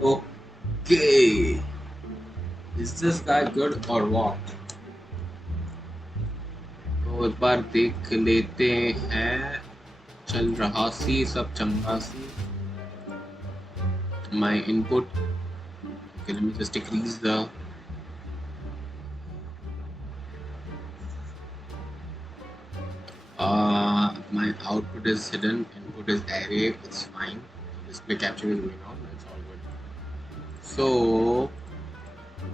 Okay, is this guy good or what? तो एक बार देख लेते हैं. चल रहा सी सब चंगा सी. My input. Okay, let me just decrease the. My output is hidden. Input is array. It's fine. Display capture is going on. It's all good. So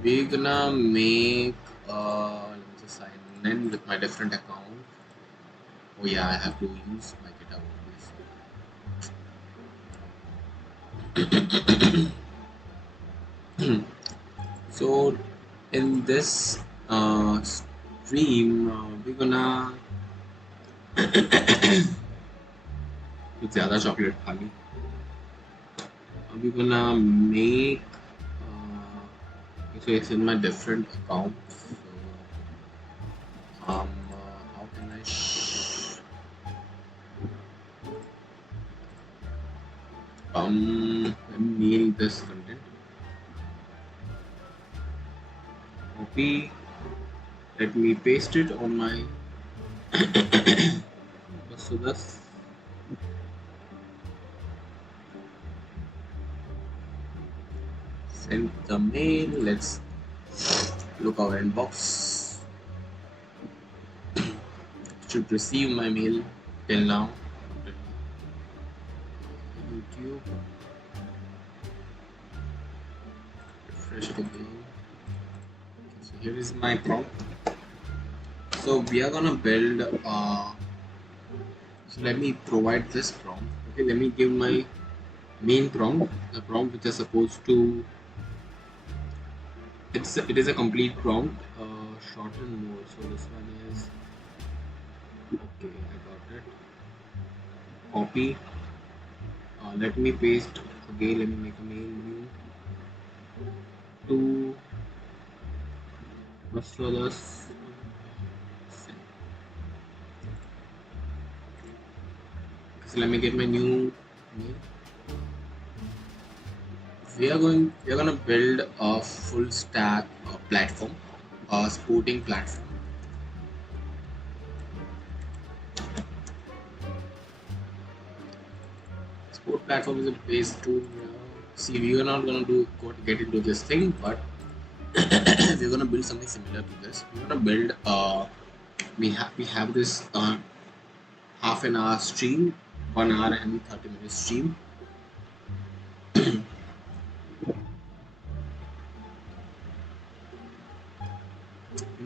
we're gonna make. Let me just sign in with my different account. Oh yeah, I have to use my GitHub. So in this stream, we're gonna कुछ ज़्यादा chocolate खा ली. We're gonna make. So it's in my different accounts. So, how can I? Let me mail this content. Copy. Let me paste it on my. So that's. Send the mail. Let's look our inbox. Should receive my mail till now. YouTube. Refresh it again. So here is my prompt. So we are gonna build. So let me provide this prompt. Okay, let me give my main prompt. The prompt which is supposed to. It is a complete prompt. Shorten more. So this one is. Okay, I got it. Copy. Let me paste again. Let me make a mail new. To Vasodas. So let me get my new mail. We are gonna build a full stack platform, a sporting platform. Sport platform is a base to see. We are not gonna get into this thing, but we're gonna build something similar to this. We're gonna build. We have this half an hour stream, 1 hour and 30 minute stream.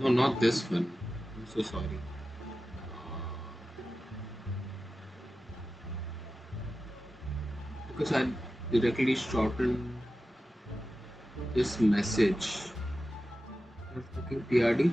No, not this one. I'm so sorry. Because I directly shortened this message. Looking TRD.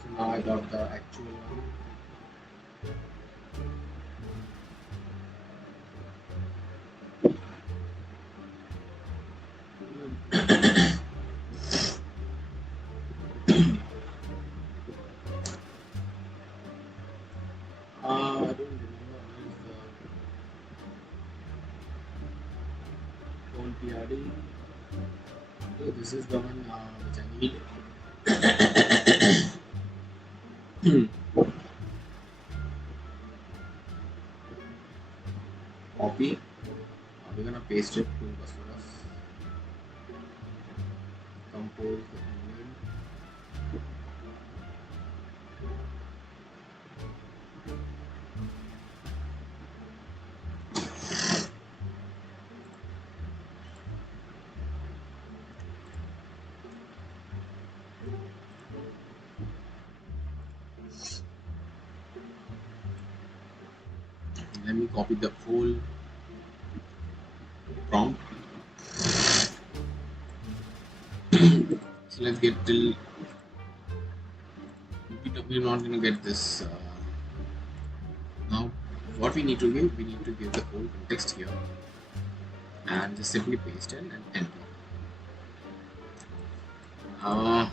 So now I got the actual one. I don't remember the phone TRD. So this is the one which I need. Copy. We're gonna paste it to Vasodas. Compose the email. Let me copy the whole prompt. So let's get till. We're not gonna get this now. What we need to give the whole context here. and just simply paste in and enter. Uh,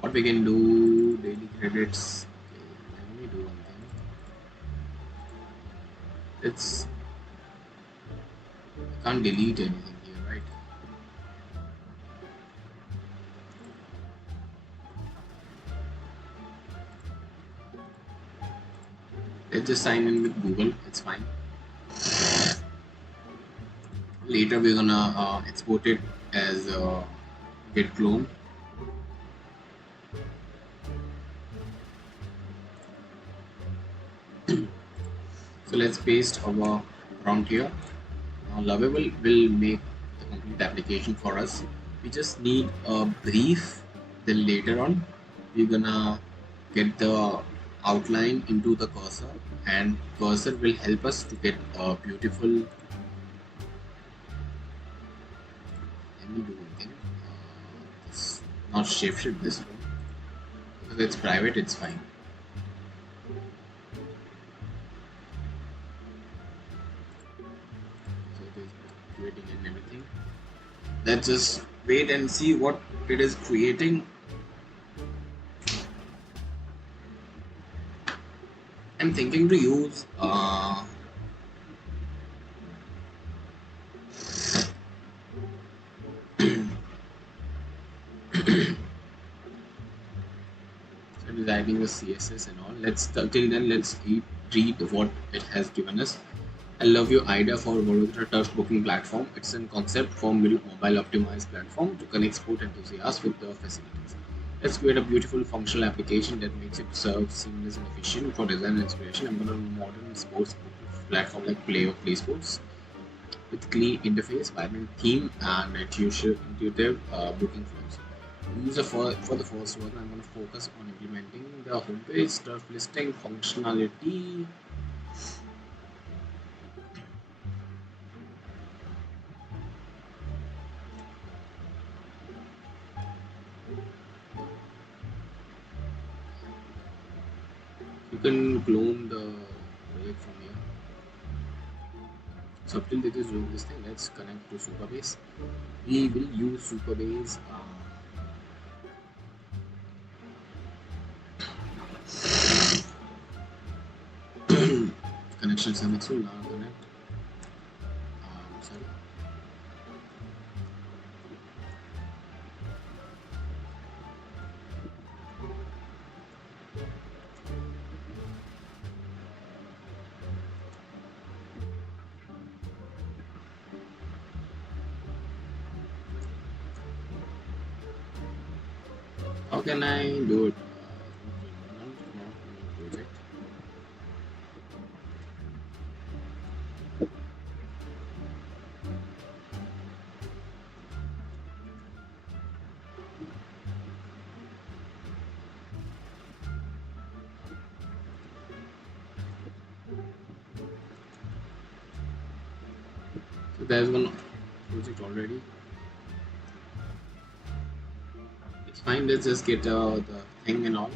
what we can do, daily credits. Okay, let me do one thing. It's I can't delete anything here, right? Let's just sign in with Google. It's fine. Later we're gonna export it as git clone. So let's paste our prompt here. Now Lovable will make the complete application for us. We just need a brief. Then later on, we're gonna get the outline into the cursor, and cursor will help us to get a beautiful. Let me do one thing. Not shape shift this one because it's private. It's fine. So it is creating and everything. Let's just wait and see what it is creating. I'm thinking to use so designing the CSS and all. Let's till then let's read what it has given us. I love your idea for Vadodara Turf booking platform. It's a concept for mobile optimized platform to connect sport enthusiasts with the facilities. Let's create a beautiful functional application that makes it serve seamless and efficient for design and inspiration. I'm gonna modern sports platform like Play Sports with clean interface, vibrant theme, and intuitive booking flows. For the first one, I'm going to focus on implementing the homepage turf listing functionality. You can clone the project from here. So till it is doing this thing, let's connect to Superbase. We will use Superbase. Connection successful. Now connect. Sorry. How can I do it? Project. So there's one project already. It's fine. Let's just get the thing and all.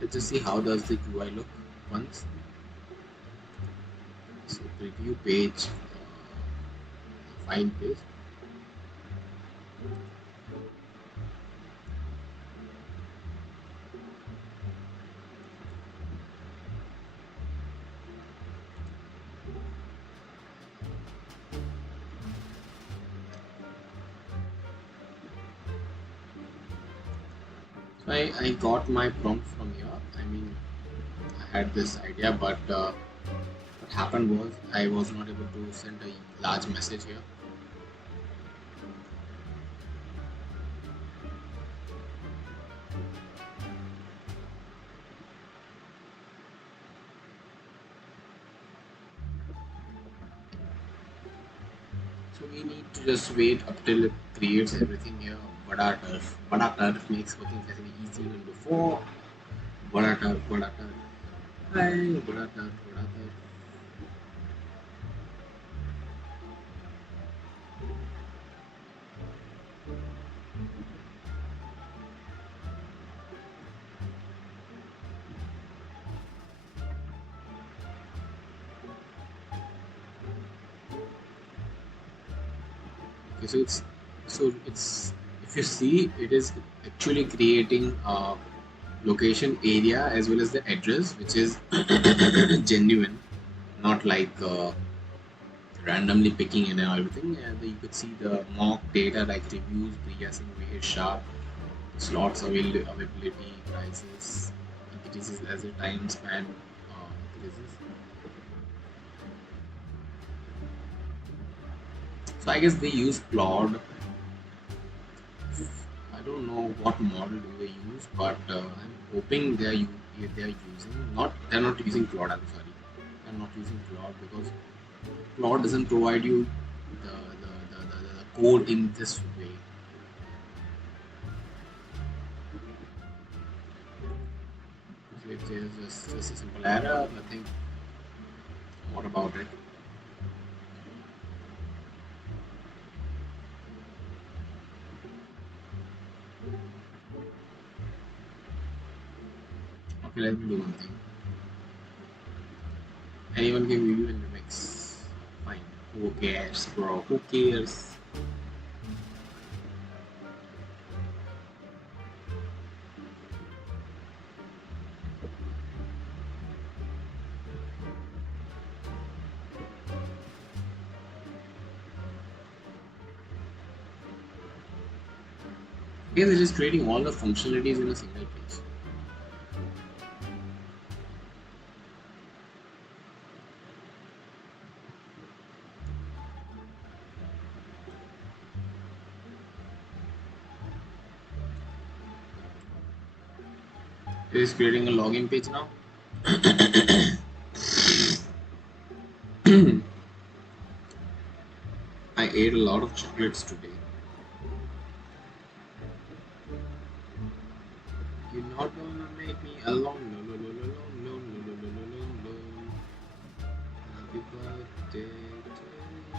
Let's just see how does the UI look once. So preview page, find page. So I got my prompt from here. I mean, I had this idea, but what happened was I was not able to send a large message here. So we need to just wait up till it creates everything here. Vada Turf makes working facility easier than before. Vada Turf. Hi, Vadodara, Vadodara. Okay, so it's if you see it is actually creating a location area as well as the address which is genuine, not like randomly picking in and everything. And you could see the mock data like reviews, pre-guessing, weight, sharp, slots availability, prices increases as the time span increases. So I guess they use Claude. I don't know what model do they use, but I'm hoping they're using not they're not using Claude. I'm sorry, they're not using Claude because Claude doesn't provide you the code in this way. So it is just a simple error, nothing more about it. Okay, let me do one thing. Anyone can view in the mix. Fine. Who cares, bro? Who cares? Yes, it is creating all the functionalities in a single page. It is creating a login page now. I ate a lot of chocolates today. You're not gonna make me alone. No, no, no, no, no, no, no, no, no, no, no. Happy birthday to you.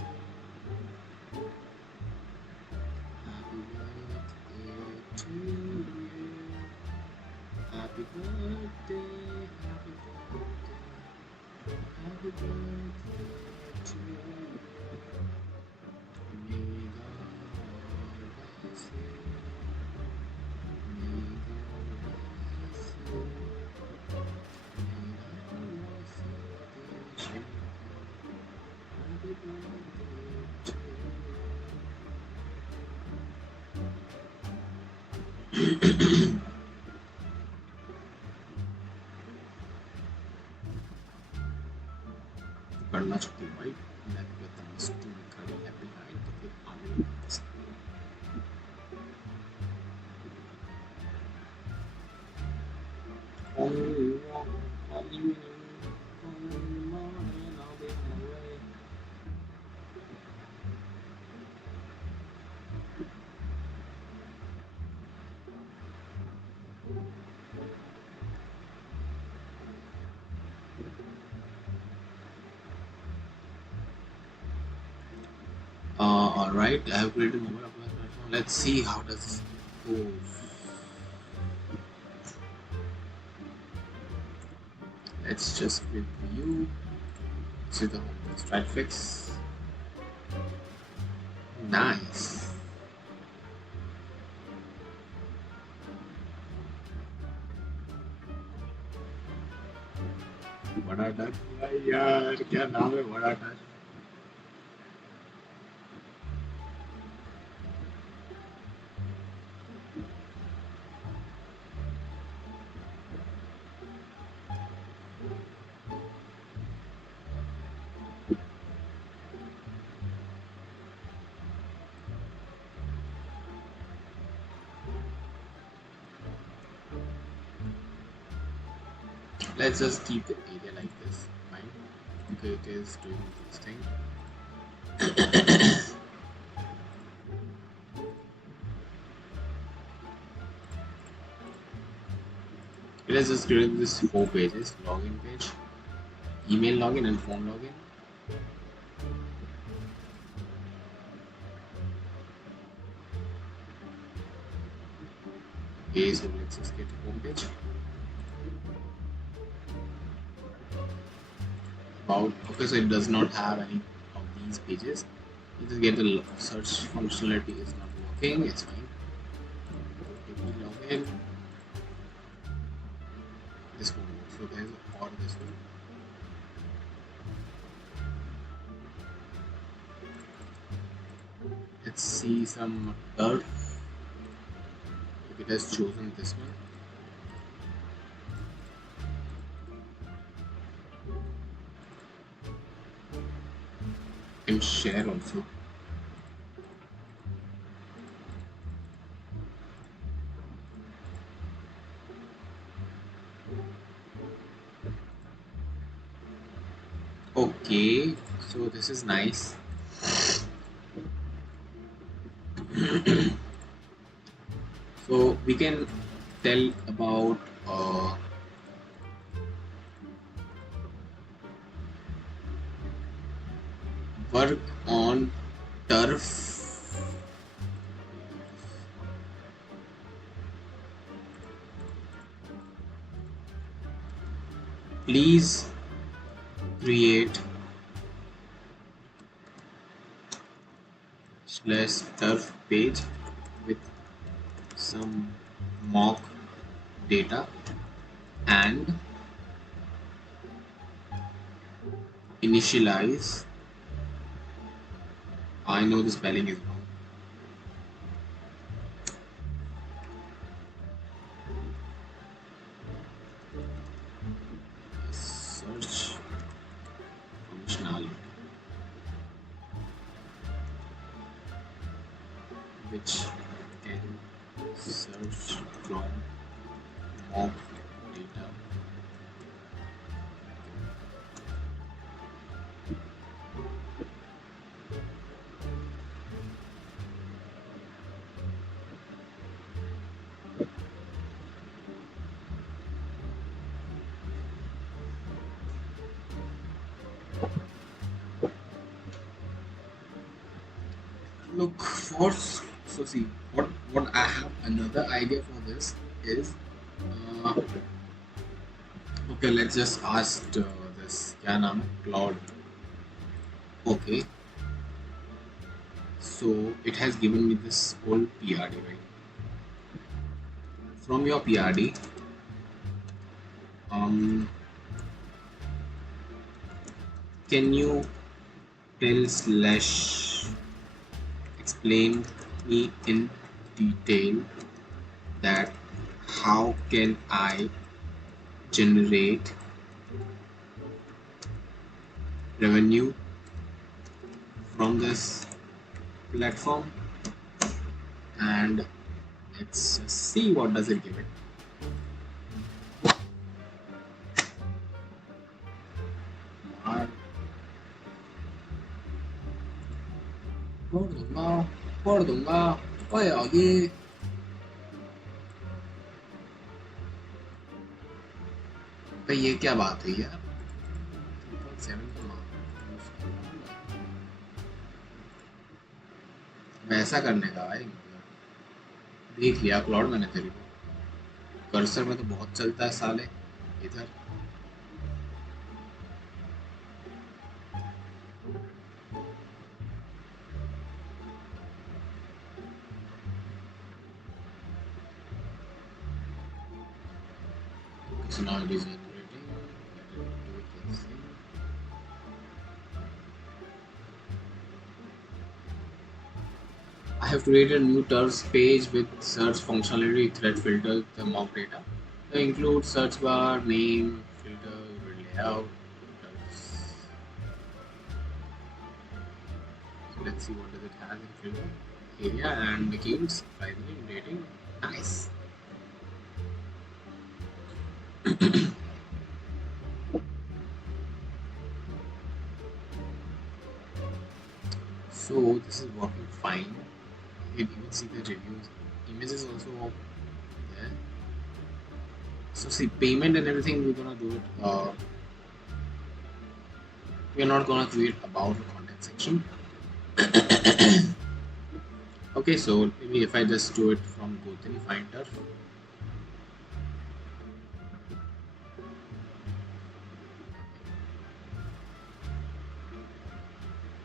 Happy birthday to you. Happy birthday. Happy birthday. Happy birthday to you. May God bless you. May God bless you. May God bless you. Happy birthday to you. पढ़ना चाहती हूँ भाई मैं भी कहता हूँ तुम खड़ी है बिहाइंड तो फिर आगे नहीं बता सकती only one only me only morning I'll be on my way. All right, I have created a mobile platform. Let's see how does this go. Let's just review. See the strike fix. Nice. बड़ा डर भाई यार क्या नाम है बड़ा डर. Let's just keep the area like this. Fine. Okay, it is doing this thing. Okay, let's just create this 4 pages: login page, email login, and phone login. Okay, so let's just get a home page. About, okay, so it does not have any of these pages. You just get the search functionality is not working. It's fine. Login. This one works. So there's or this one. Let's see some turf. If it has chosen this one. You can share also. Okay, so this is nice. So we can tell about work on turf. Please create /turf page with some mock data and initialize. I know the spelling is wrong. Search functionality which can search from mock data. Look for, so see what I have another idea for this is uh, okay, let's just ask this क्या नाम है Claude. Okay, so it has given me this whole PRD, right? From your PRD, can you tell / explain me in detail that how can I generate revenue from this platform, and let's just see what does it give it. पढ़ दूंगा ओए आगे भाई ये क्या बात हुई यार 3.7 वैसा करने का भाई देख लिया क्लाउड मैंने तेरे को कर्सर में तो बहुत चलता है साले इधर so now it is generating. I have created a new TERS page with search functionality, thread filter, the mock data. They include search bar, name, filter, layout. So let's see what does it have in filter area and the keywords, pricing, rating. Nice. So this is working fine. You can even see the reviews. Images also there. So see, payment and everything we're gonna do it. We're not gonna create about the contact section. Okay, so maybe if I just do it from Gotri Finder,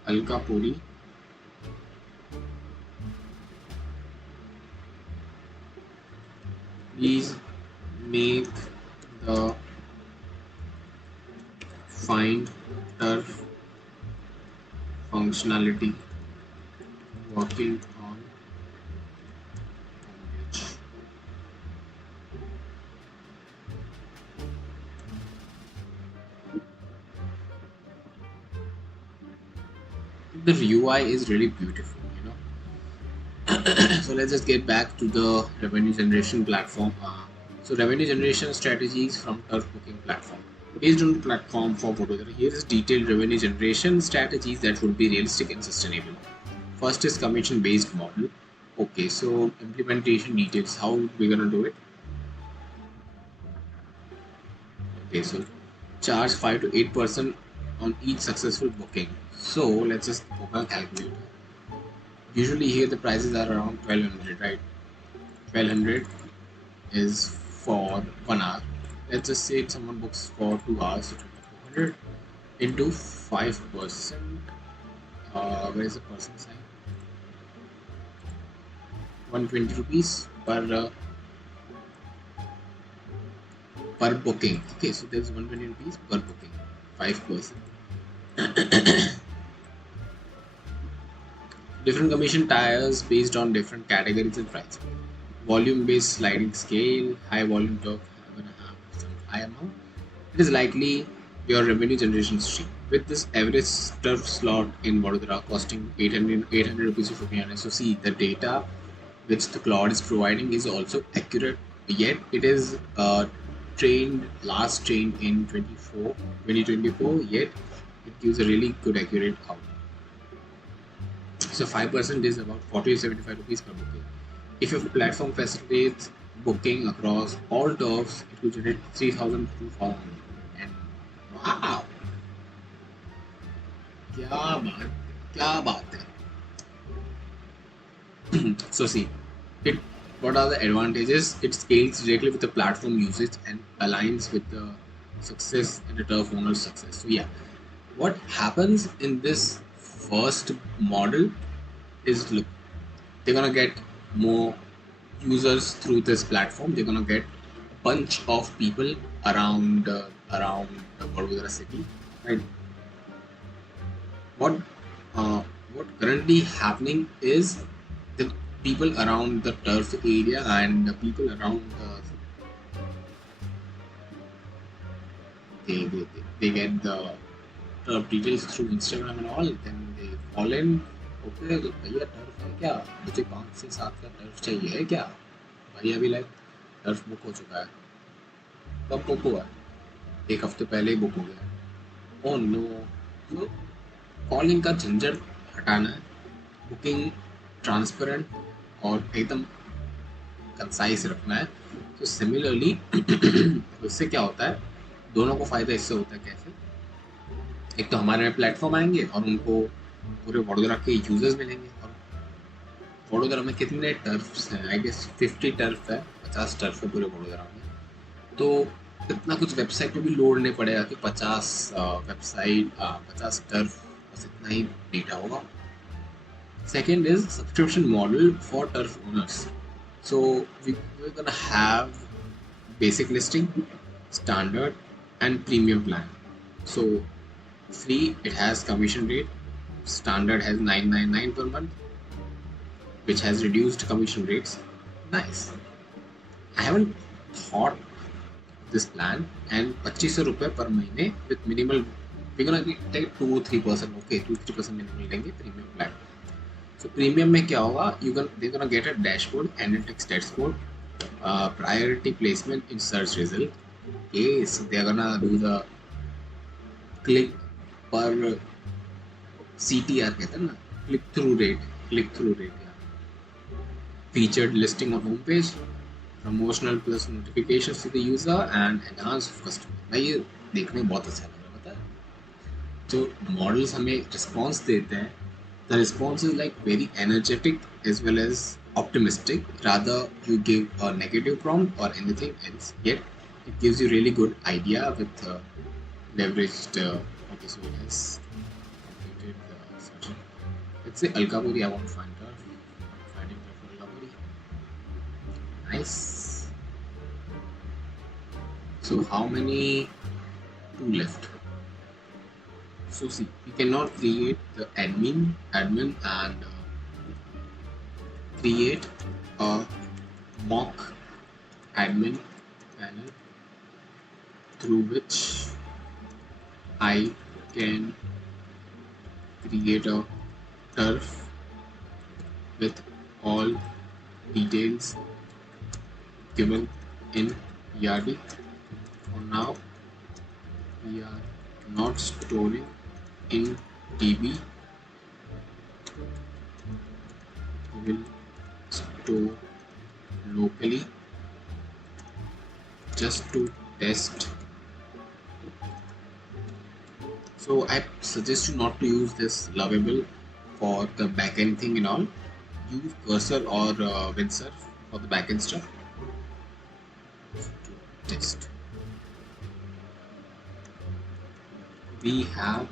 Alka Puri, please make the find turf functionality working on homepage. The UI is really beautiful, you know. So let's just get back to the revenue generation platform. So revenue generation strategies from turf booking platform. Based on the platform for Vadodara, here is detailed revenue generation strategies that would be realistic and sustainable. First is commission based model. Okay, so implementation details, how we're gonna do it. Okay, so charge 5 to 8% on each successful booking. So let's just open a calculator. Usually here the prices are around 1200, right? 1200 is for 1 hour. Let's just say if someone books for 2 hours, so 2400 into 5%. Where is the percent sign? 120 rupees per booking. Okay, so there's 120 rupees per booking, 5%. Different commission tiers based on different categories and price. Volume based sliding scale, high volume talk, gonna have some high amount. It is likely your revenue generation stream. With this average turf slot in Vadodara costing 800 rupees to 1500. So see the data which the cloud is providing is also accurate, yet it is last trained in 2024, yet it gives a really good accurate output. So 5% is about 40 to 75 rupees per booking. If your platform facilitates booking across all turfs, it will generate 3000 to 4000. And wow, क्या बात है. So see, it what are the advantages? It scales directly with the platform usage and aligns with the success and the turf owner's success. So yeah, what happens in this first model is, look, they're gonna get more users through this platform. They're gonna get a bunch of people around the Vadodara city, right? What what currently happening is the people around the turf area and the people around they get the turf details through Instagram and all. Then they fall in. Okay, तो भैया turf है क्या? मुझे 5 से 7 का turf चाहिए है क्या? भैया भी लाइक टर्फ बुक हो चुका है. कब बुक हुआ? 1 हफ्ते पहले ही बुक हो गया. Oh no. तो कॉलिंग का झंझट हटाना है. बुकिंग ट्रांसपेरेंट और एकदम कंसाइज रखना है. तो सिमिलरली उससे क्या होता है, दोनों को फायदा इससे होता है. कैसे? एक तो हमारे में प्लेटफॉर्म आएंगे और उनको पूरे वडोदरा के यूजर्स मिलेंगे. और वडोदरा में कितने टर्फ्स हैं? आई गेस 50 टर्फ है, 50 टर्फ है पूरे वडोदरा में. तो इतना कुछ वेबसाइट पे भी लोड नहीं पड़ेगा कि 50 वेबसाइट 50 टर्फ, बस इतना ही डेटा होगा. Second is subscription model for turf owners. So we're gonna have basic listing, standard, and premium plan. So free, it has commission rate. Standard has 999 per month, which has reduced commission rates. Nice. I haven't thought this plan, and 2500 रुपये per महीने with minimal. We're gonna take 2-3%. Okay, 2-3% minimal लेंगे premium plan. So premium में क्या होगा? They're gonna get a dashboard, analytics dashboard, priority placement in search result. Okay, so they're gonna do the click per CTR कहते हैं ना, click through rate, yeah. Featured listing on homepage, promotional plus notifications to the user and enhance customer. भाई ये देखने में बहुत अच्छा लग रहा है, पता है? जो मॉडल्स हमें रिस्पॉन्स देते हैं, the response is like very energetic as well as optimistic. Rather, you give a negative prompt or anything else, yet it gives you really good idea with leveraged. Okay, so it has completed the search. Let's say Alkapuri. I want to find her. Finding her for Alkapuri. Nice. So how many? Two left. So see, we cannot create the admin and create a mock admin panel through which I can create a turf with all details given in PRD. For now, we are not storing in DB. We will store locally just to test. So I suggest you not to use this lovable for the backend thing and all. Use cursor or windsurf for the backend stuff to test. We have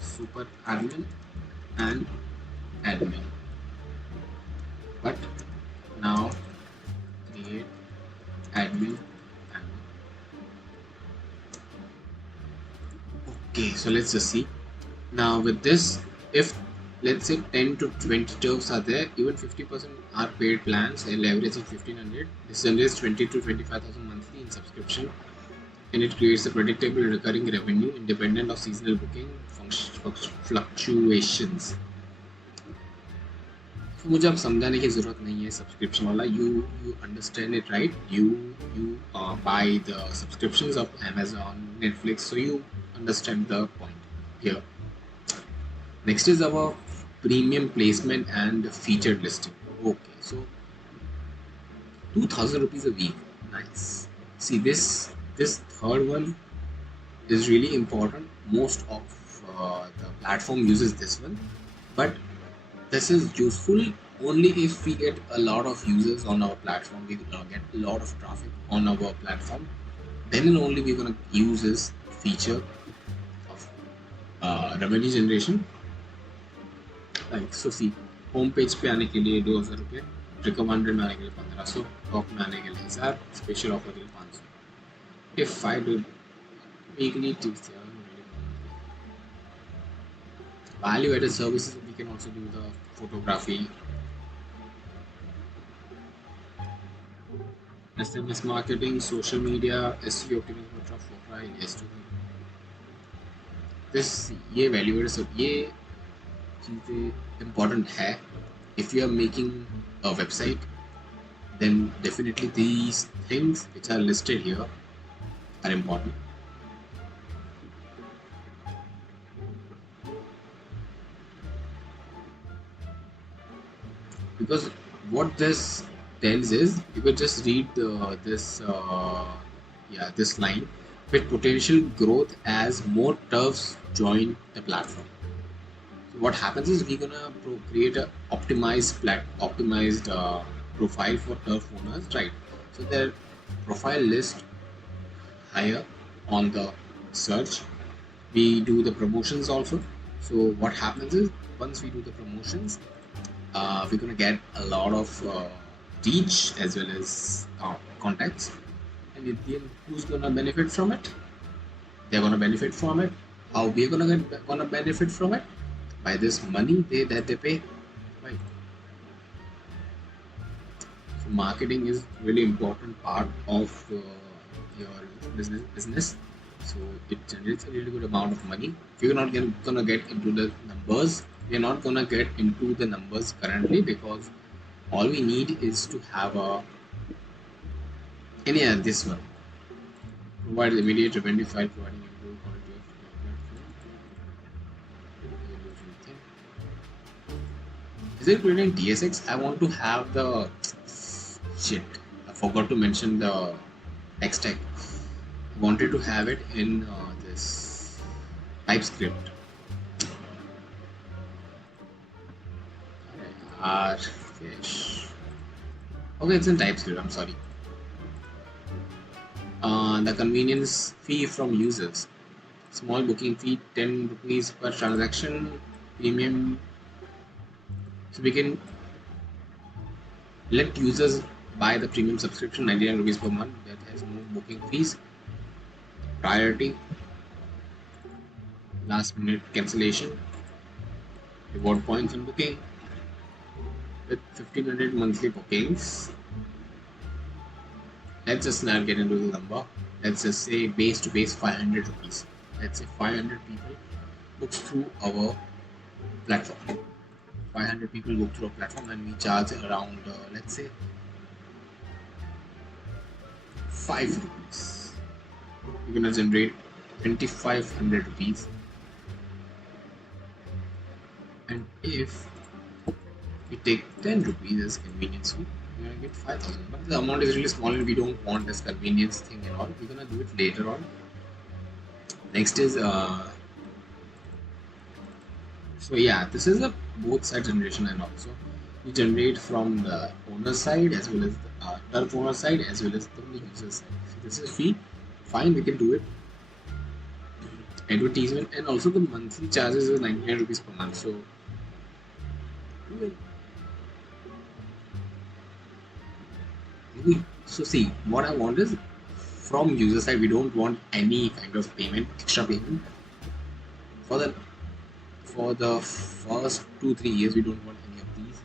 super admin and admin, but now create admin. Okay, so let's just see. Now with this, if let's say 10 to 20 turfs are there, even 50% are paid plans and leverage is 1500. This generates 20 to 25,000 monthly in subscription, and it creates a predictable recurring revenue independent of seasonal booking fluctuations. So मुझे अब समझाने की ज़रूरत नहीं है subscription वाला. You understand it, right? You buy the subscriptions of Amazon, Netflix, so you understand the point here. Next is our premium placement and featured listing. Okay, so 2,000 rupees a week. Nice. See this third one is really important. Most of the platform uses this one, but this is useful only if we get a lot of users on our platform. We get a lot of traffic on our platform. Then only we're gonna use this feature of revenue generation. Like so, see, home page पे आने के लिए 2,000 रुपये, recommended में आने के लिए 1,500, top में आने के लिए 1,000, special offer के लिए 500. If I do weekly tips, value-added services, we can also do the photography, SMS marketing, social media, SEO optimization, profile, yes to this. ये value-added सब ये चीज़ें important है. If you are making a website, then definitely these things which are listed here are important. Because what this tells is, you could just read this line: with potential growth as more turfs join the platform. So what happens is we're gonna create a optimized profile for turf owners, right? So their profile list higher on the search. We do the promotions also. So what happens is once we do the promotions, we're gonna get a lot of reach as well as contacts, and in the end, who's gonna benefit from it? They're gonna benefit from it. How we're gonna benefit from it? By this money that they pay, right? So marketing is really important part of your business. So it generates a really good amount of money. If you're not gonna get into the numbers, we're not gonna get into the numbers currently, because all we need is to have this one. Provide immediate revenue file, providing improved quality of Is it creating DSX? I want to have the forgot to mention the text tag. Wanted to have it in this TypeScript. Fish. Okay, it's in TypeScript. I'm sorry. The convenience fee from users. Small booking fee, 10 rupees per transaction. Premium. So we can let users buy the premium subscription, 99 rupees per month. That has no booking fees. Priority. Last minute cancellation. Reward points on booking. With 1500 monthly bookings. Let's just not get into the number. Let's just say base to base 500 rupees. Let's say 500 people books through our platform. 500 people book through a platform and we charge around let's say 5 rupees. We're gonna generate 2500 rupees. And if we take 10 rupees as convenience fee, we're gonna get 5000. But the amount is really small and we don't want this convenience thing and all. We're gonna do it later on. Next is so yeah, this is a both side generation, and also we generate from the owner side as well as the turf owner side as well as from the user side. So this is free, fine, we can do it. Advertisement, and also the monthly charges is 99 rupees per month. So so see, what I want is from user side, we don't want any kind of payment, extra payment for the first 2-3 years. We don't want any of these.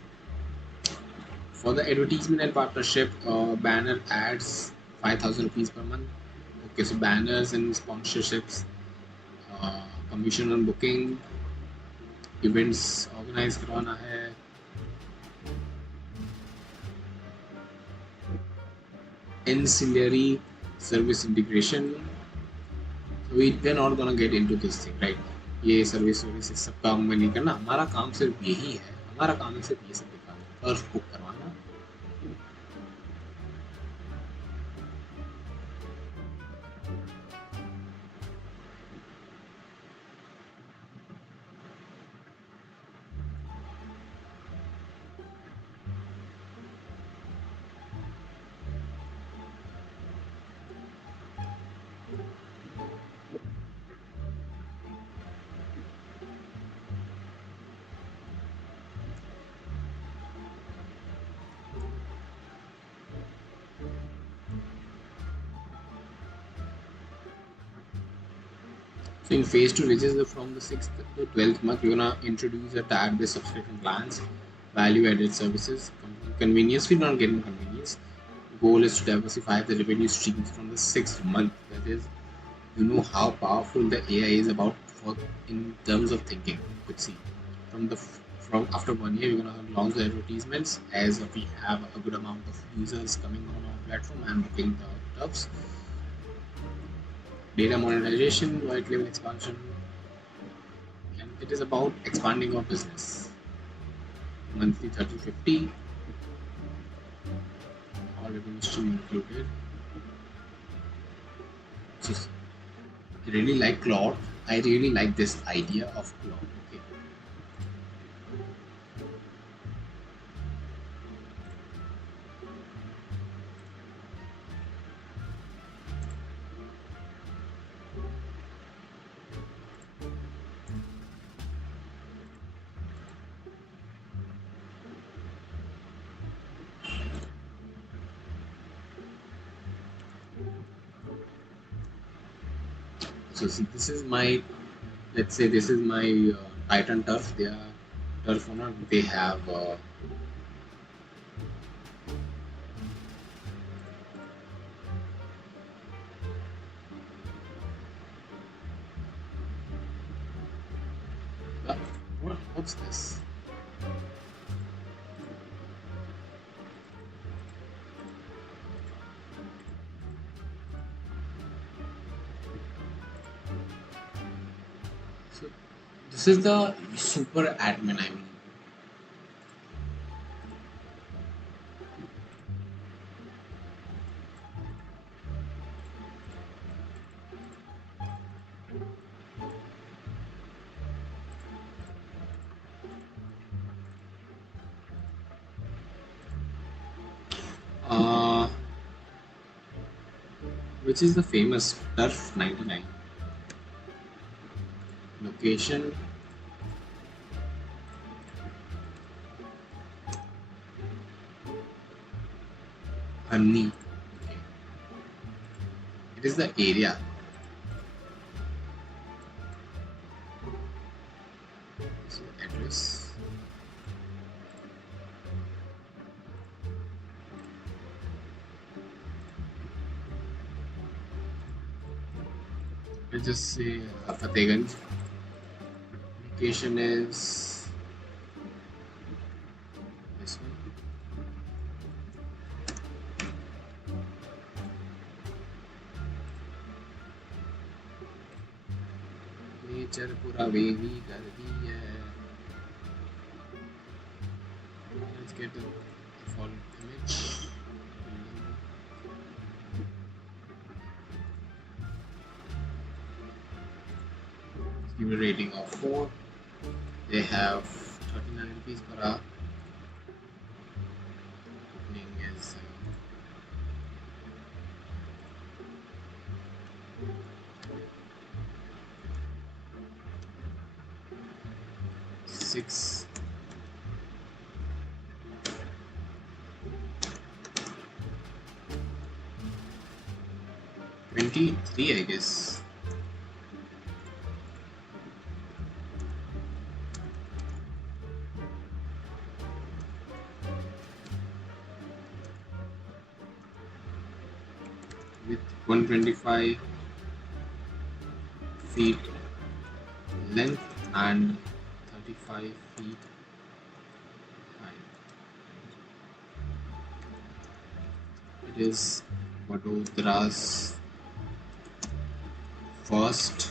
For the advertisement and partnership, banner ads 5000 rupees per month. Okay, so banners and sponsorships, commission on booking, events organize करवाना है, ancillary service integration. So we're not gonna get into this thing, right? ये service सब काम में नहीं करना, हमारा काम सिर्फ यही है, हमारा काम है सिर्फ ये सब दिखाना, टर्फ बुक करवाना. So in phase 2, which is from the 6th to 12th month, we're gonna introduce a tag-based subscription plans, value-added services, convenience. We're not getting convenience. Goal is to diversify the revenue streams from the 6th month. That is, you know how powerful the AI is about for in terms of thinking. You could see from after 1 year, we're gonna launch the advertisements as we have a good amount of users coming on our platform and booking the turfs. Data monetization, white label expansion, and it is about expanding our business. Monthly 30-50, all revenue stream included. So I really like Claude. I really like this idea of Claude. Okay. So see, this is my, let's say this is my Titan turf. They are turf owner. They have what's this? So this is the super admin. I mean, which is the famous turf 99. Location Honey. Okay. It is the area. So address. Let's just say Fatehganj. Location is this one. Nature पूरा wavy कर दी है. Let's get a default image. Let's give a rating of 4. They have 39 rupees per hour. Opening is 6. 23, I guess. With 125 feet length and 35 feet height. It is Vadodara's first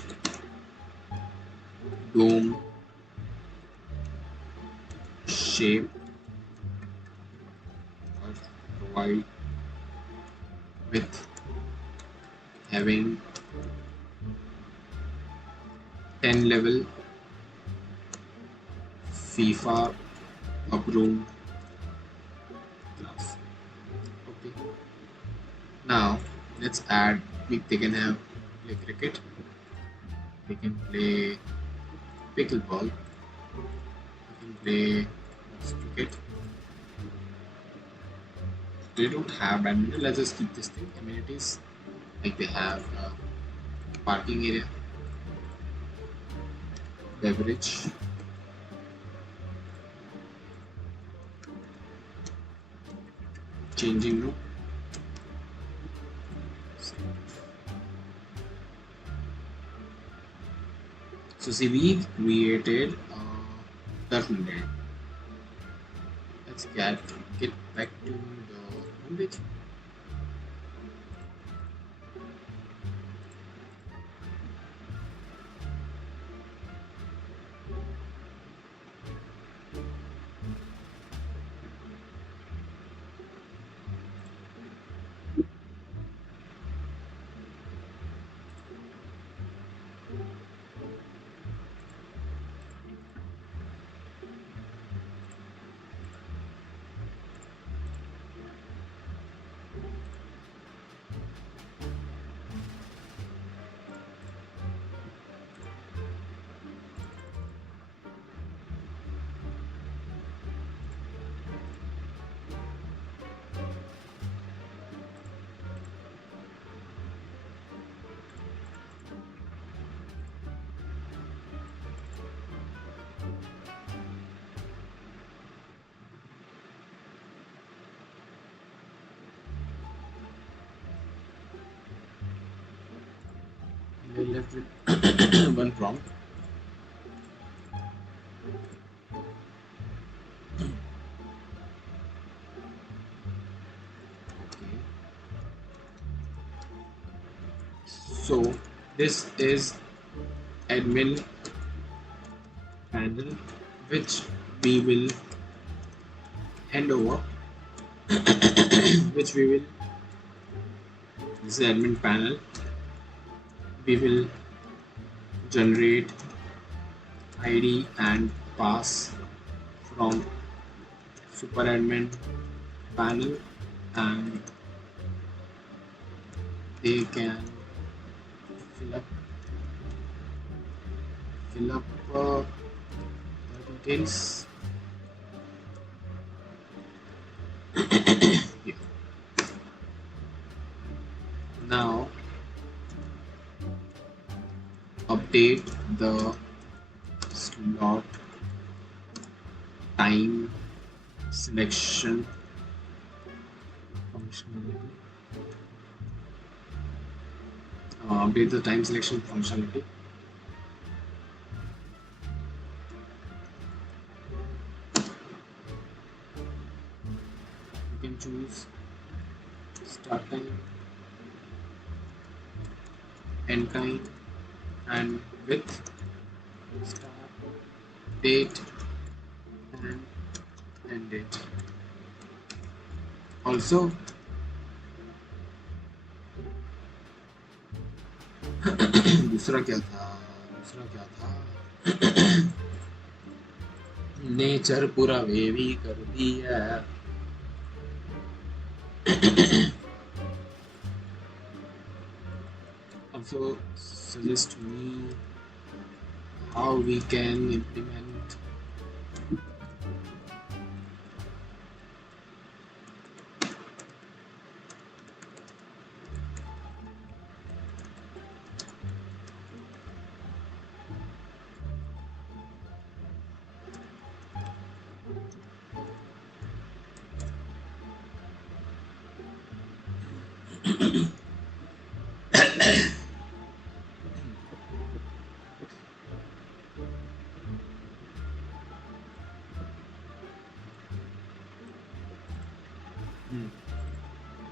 dome shape or provide with having 10 level FIFA approved class. Okay. Now let's add. They can have play cricket. They can play pickleball. They can play cricket. They don't have badminton. Let's just keep this thing. Amenities like they have a parking area, beverage, changing room. So see, we created turf net. Let's get back to the homepage. We're left with one prompt. Okay. So this is admin panel which we will hand over which we will this is admin panel. We will generate ID and pass from superadmin panel, and they can fill up fill up the details. Yeah. Now update the slot time selection functionality. Update the time selection functionality. You can choose start time, end time, and with start date and end date. Also, दूसरा क्या था nature पूरा wavy कर दिया. Also suggest me how we can implement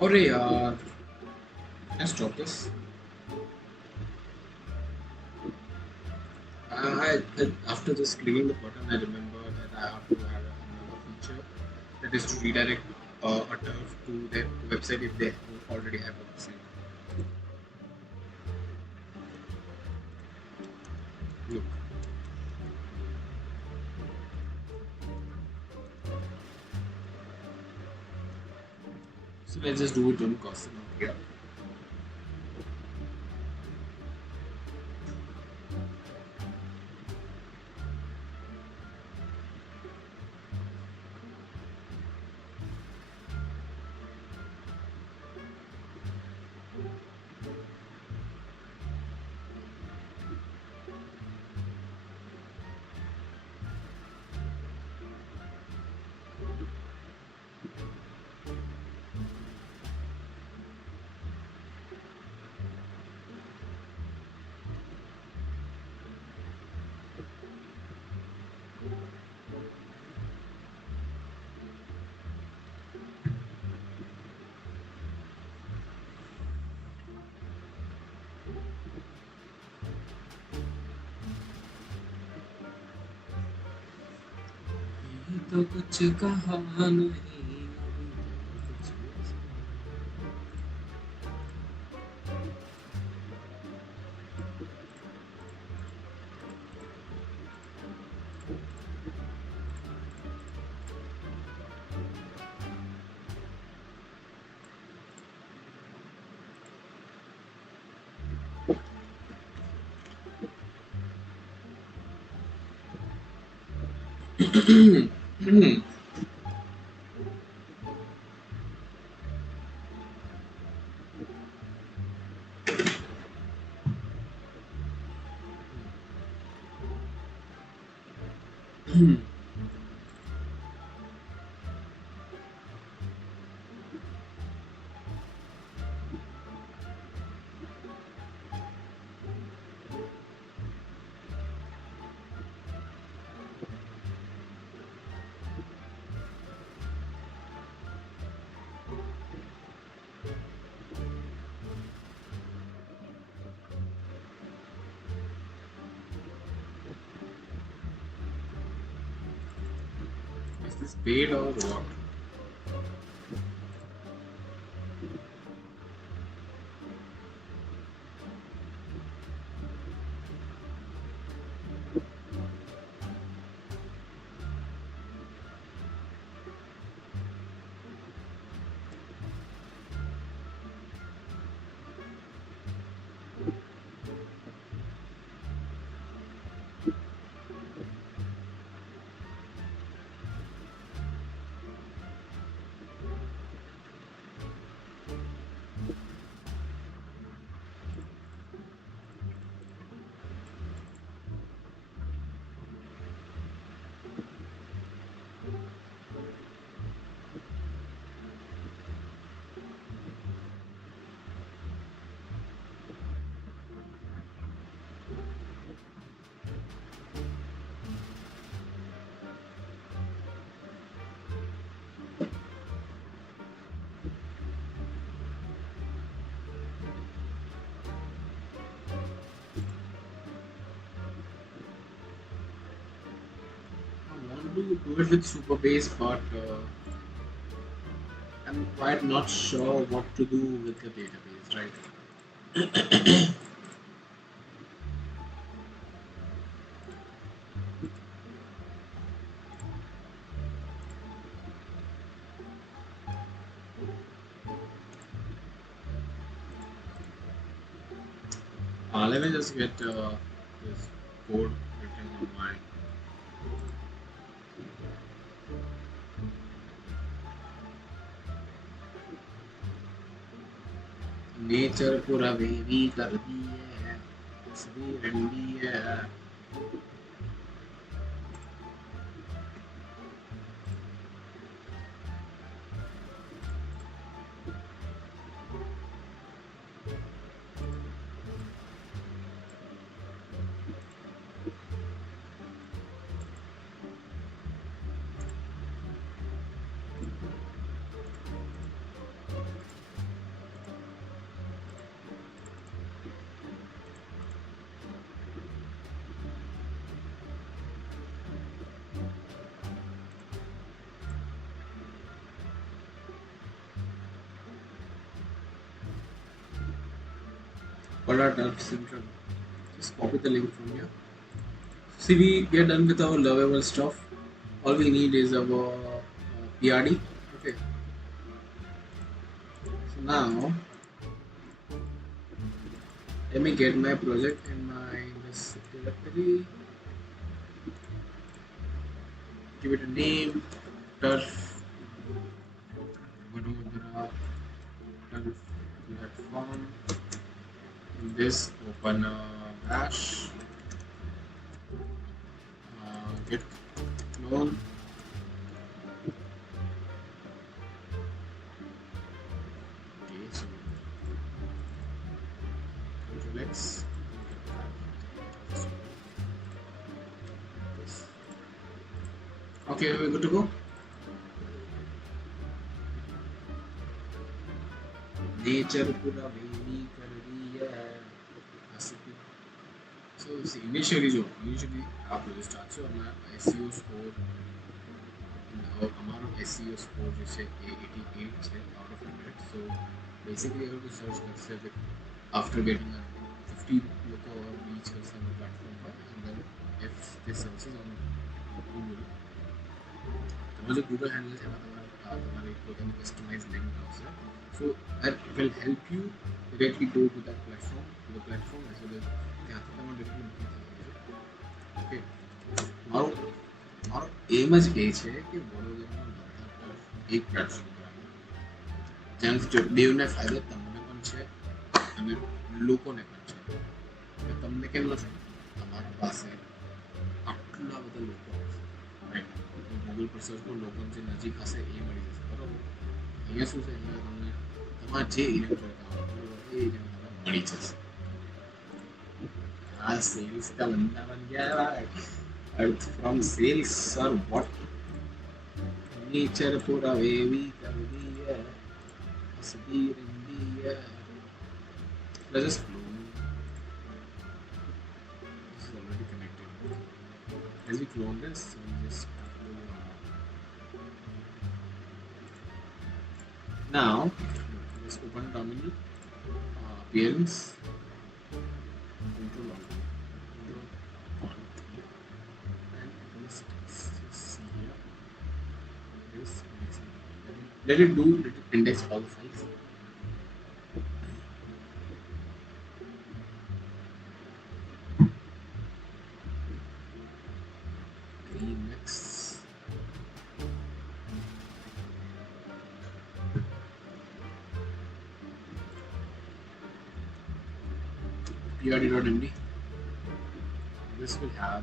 अरे यार let's drop this. After just clicking the button, I remember that I have to add another feature that is to redirect a turf to their website if they already have a website. Look. So let's just do it on custom here. तो कुछ कहा नहीं Is this paid or what? I want to do it with Superbase, but I'm quite not sure what to do with the database, right? Let me just get this code written on my nature पूरा baby कर दी है तस्वीर रंगी है What are Turf syndrome? Just copy the link from here. See, we get done with our lovable stuff. All we need is our PRD. Okay. So now, let me get my project in my this directory. Give it a name. Turf Vadodara Turf platform. In this, open bash. Git clone. Okay, so Control X. Okay, we're good to go. Nature पूरा baby कर दी है so see, initially आप लोग start से और मैं SEO score और हमारा SEO score जैसे 88 है out of 100 so basically अगर कोई search कर से after getting a 50 लोग को और reach कर सकते platform पर and then if they searches on Google तुम्हारे Google handle है तुम्हारे कोई customized link है उससे so that will help you directly go to that platform to the platform as well as ત્યાં તો તમારે different okay મારો એમ જ એ છે કે વડોદરામાં બધા એક પ્લેટફોર્મ પર જેમ બેવને ફાયદો તમને પણ છે અને લોકોને પણ છે કે તમને કેમ નથી તમારા પાસે આટલા બધા લોકો રાઈટ ગૂગલ પર સર્ચ કરો લોકો જે નજીક હશે એ મળી જશે બરાબર અહીંયા શું છે અહીંયા તમને તમારે જે એરિયા જોઈતા હોય એ એરિયા તમને મળી જશે આ સેલ્સ का बंदा बन गया है भाई earth from cells sir what nature पूरा वेवी कर दी है तस्वीर दी है let's just clone this is already connected as we clone this we just now let's open terminal appearance control on let it do let it index all files next prd.md this will have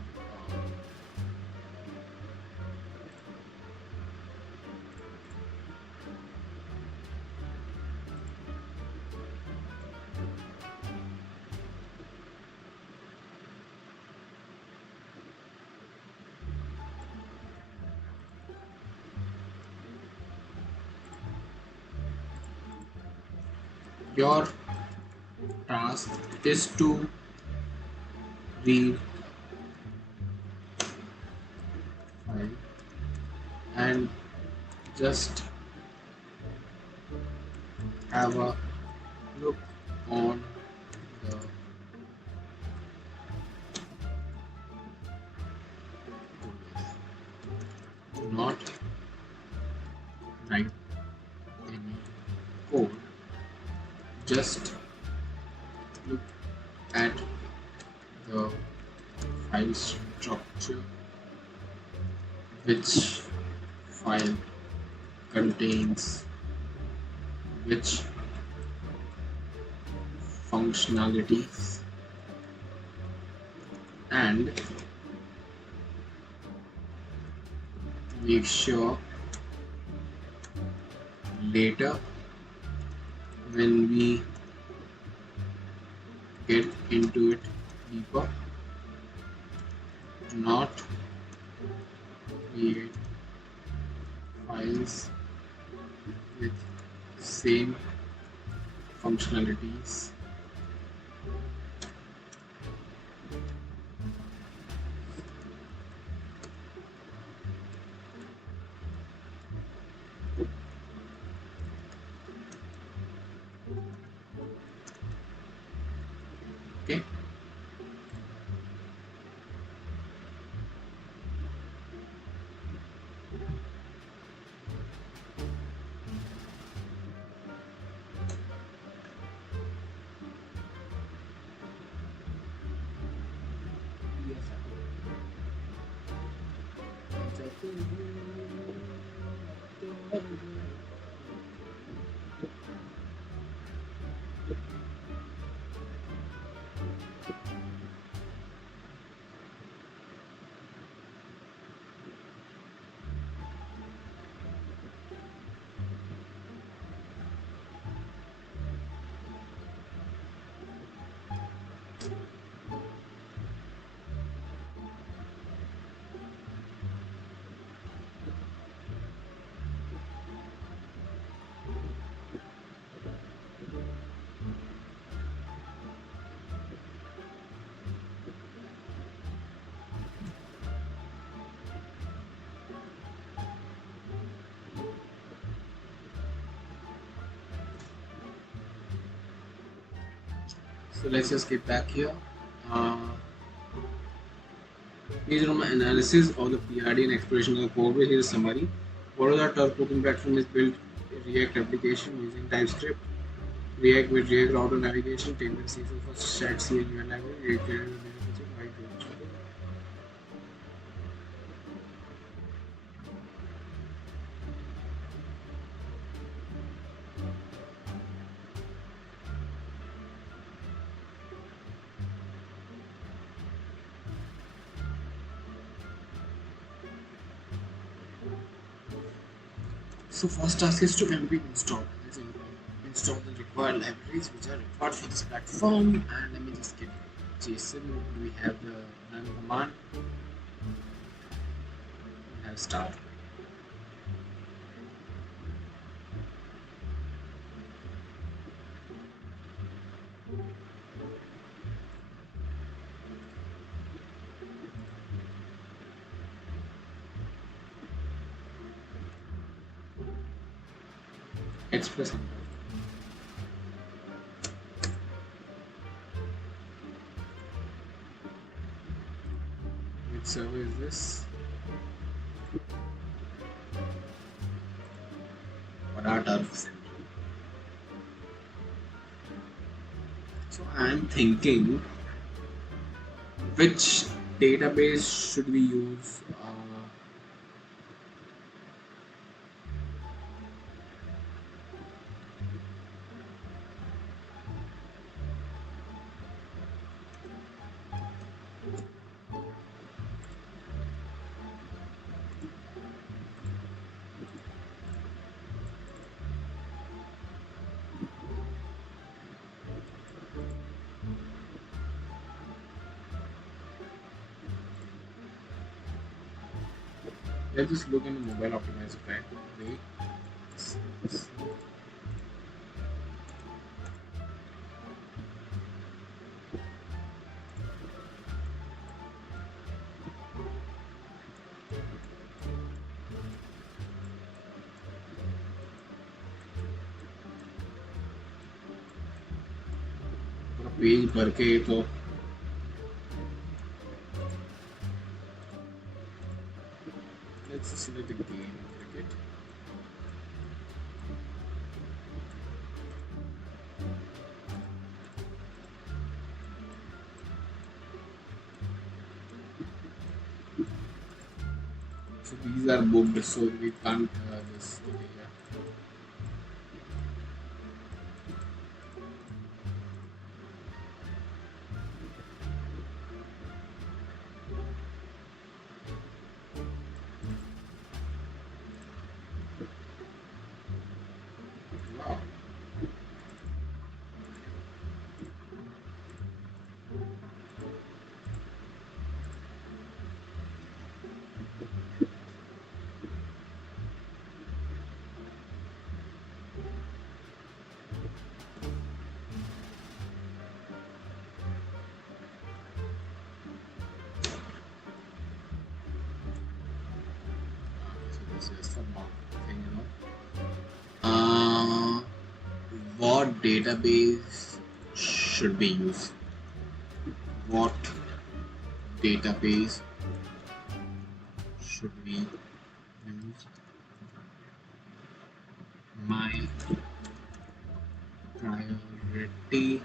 Your task is to read file and just have a look on the do not write any code, just look at the file structure, which file contains which functionalities, and make sure later when we get into it deeper, do not create files with same functionalities. Okay. So let's just get back here. Based on my analysis of the PRD and exploration of the code base, here's a summary. Vadodara Turf Booking Platform is built a React application using TypeScript, React with React router navigation, tailored CSS for chat C and UI library, React So first task is to npm install. Let's install the required libraries which are required for this platform, and let me just get JSON. We have the run command. We have start. Express enter. Which server is this? Vadodara Center. So I am thinking, which database should we use? Let's just look in the mobile optimizer way. Page भर के तो let's select the game cricket. So these are booked, so we can't just yeah. Wow. So this is the thing, Uh, what database should be used? What database should we use? My priority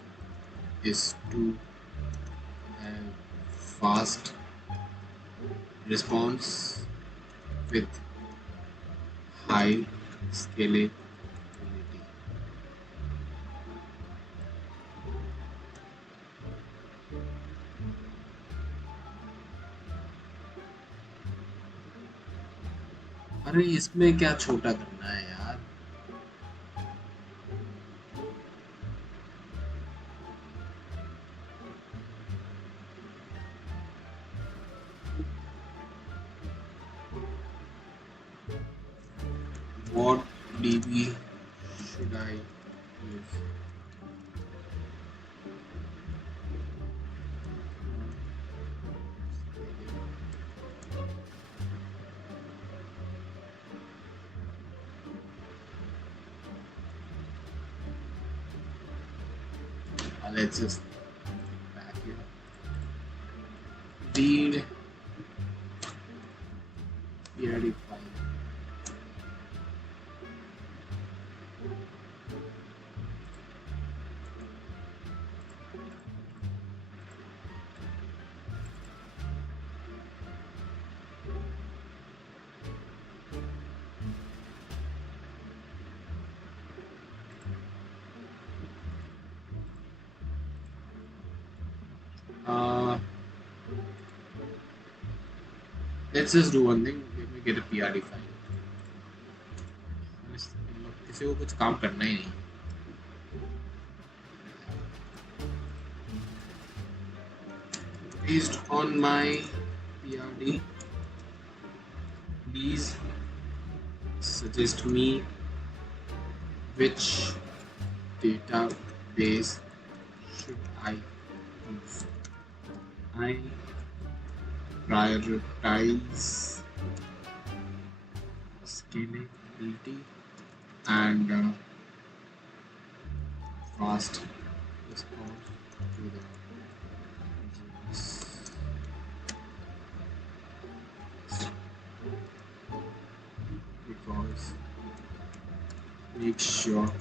is to have fast response with high scalability. अरे इसमें क्या छोटा करना है यार? What DB should I use? Let's just back here. Read PID file. Let's just do one thing. Let me get a PRD file. किसी को कुछ काम करना ही नहीं. Based on my PRD, please suggest me which database should I use. I prioritize scalability and fast response to the users. Because make sure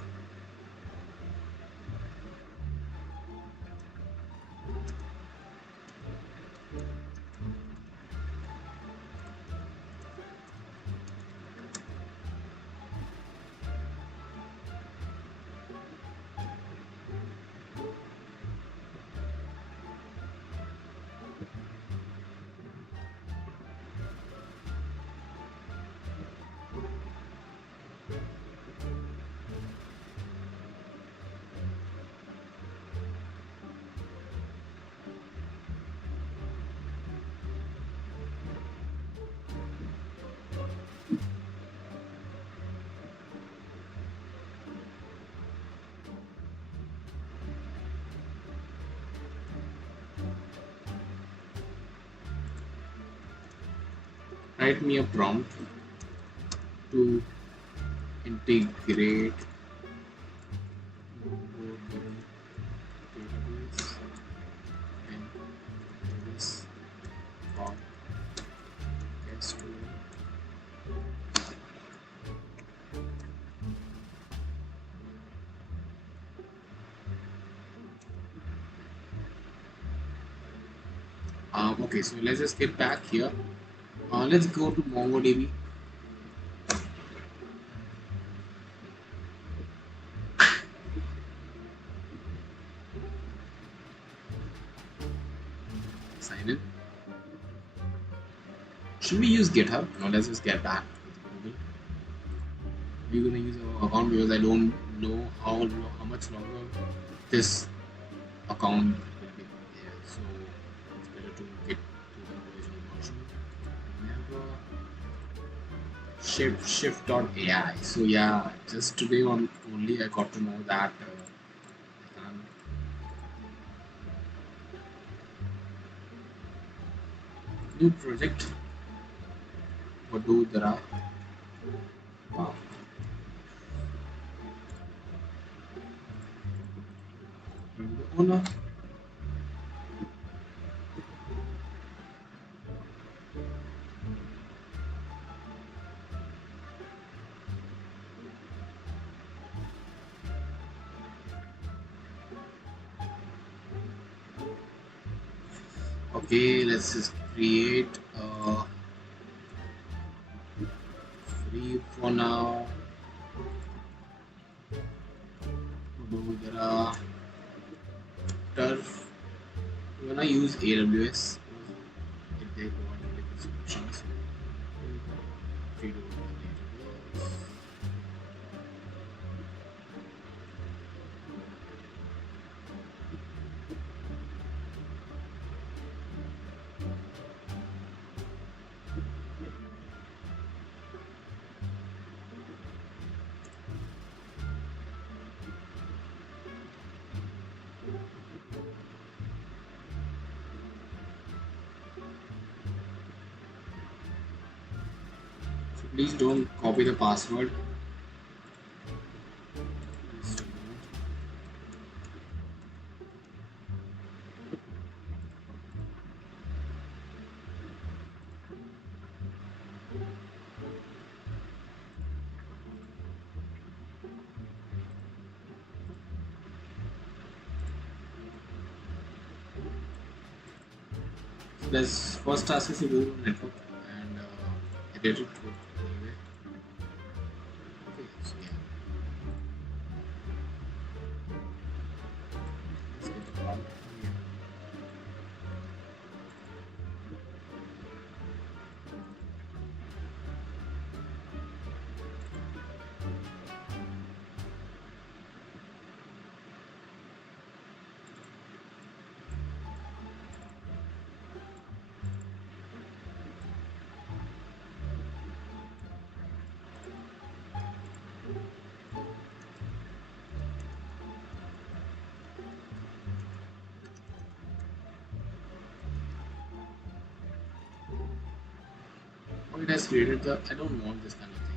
write me a prompt to integrate database Okay, so let's just get back here. Let's go to MongoDB. Sign in. Should we use GitHub? No, let's just get back with Google. We're gonna use our account because I don't know how much longer this account will be there. So it's better to get to the original version. Never shift.ai. So yeah, just today only I got to know that I can new project Vadodara. Wow. I'm the owner. Okay, let's just create free for now. Vadodara turf. When I use AWS, if they provide different solutions, free to AWS. So please don't copy the password. Let's first task is to go to network and edit it to anyway. Okay, so yeah, let's get the problem here. Oh, it has created the. I don't want this kind of things.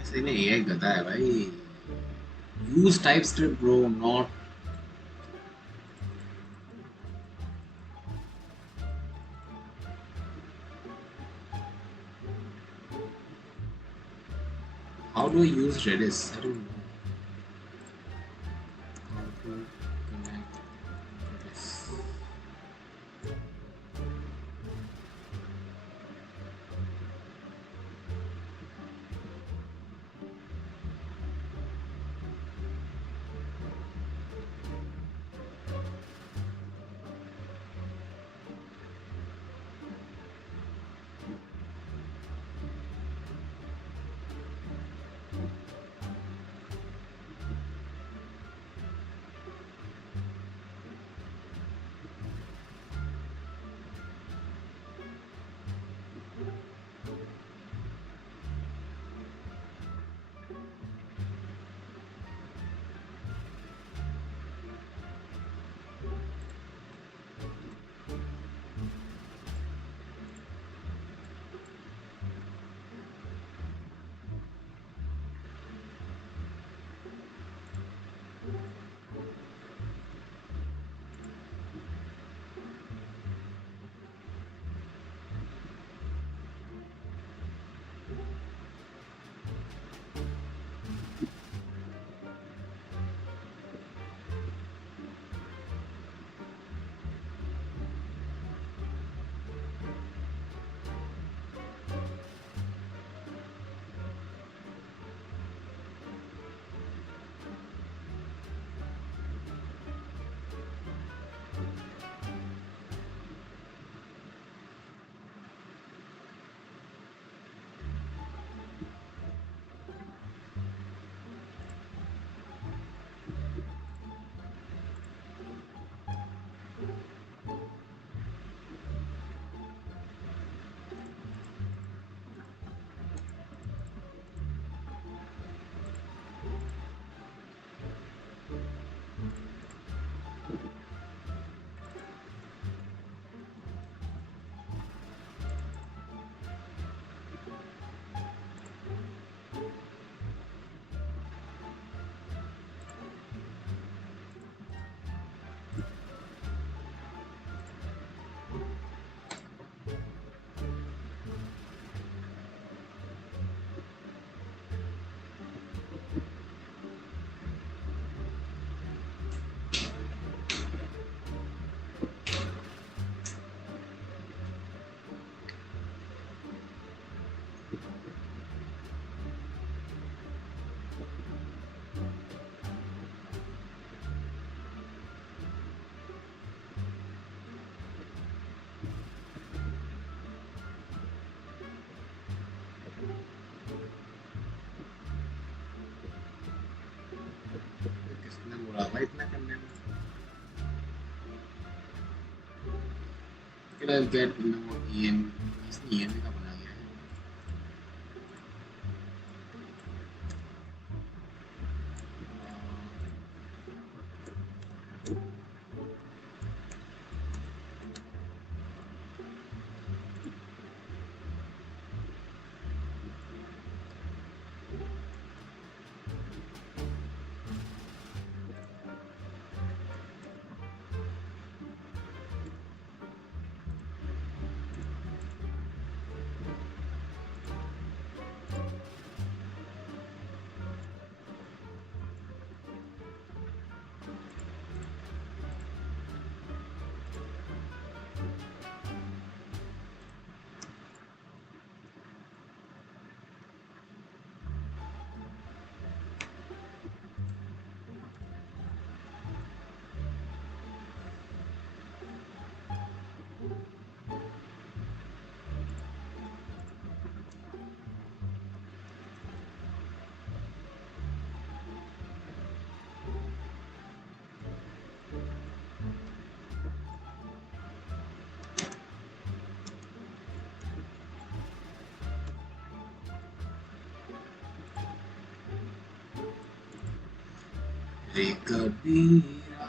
ऐसे नहीं AI गधा है भाई. Use type script bro, not. How do I use Redis? I don't know. How to connect Redis. किसने बोला भाई इतना करने में? Could I get no EM? इसने EM का बना गया है. रे कबीरा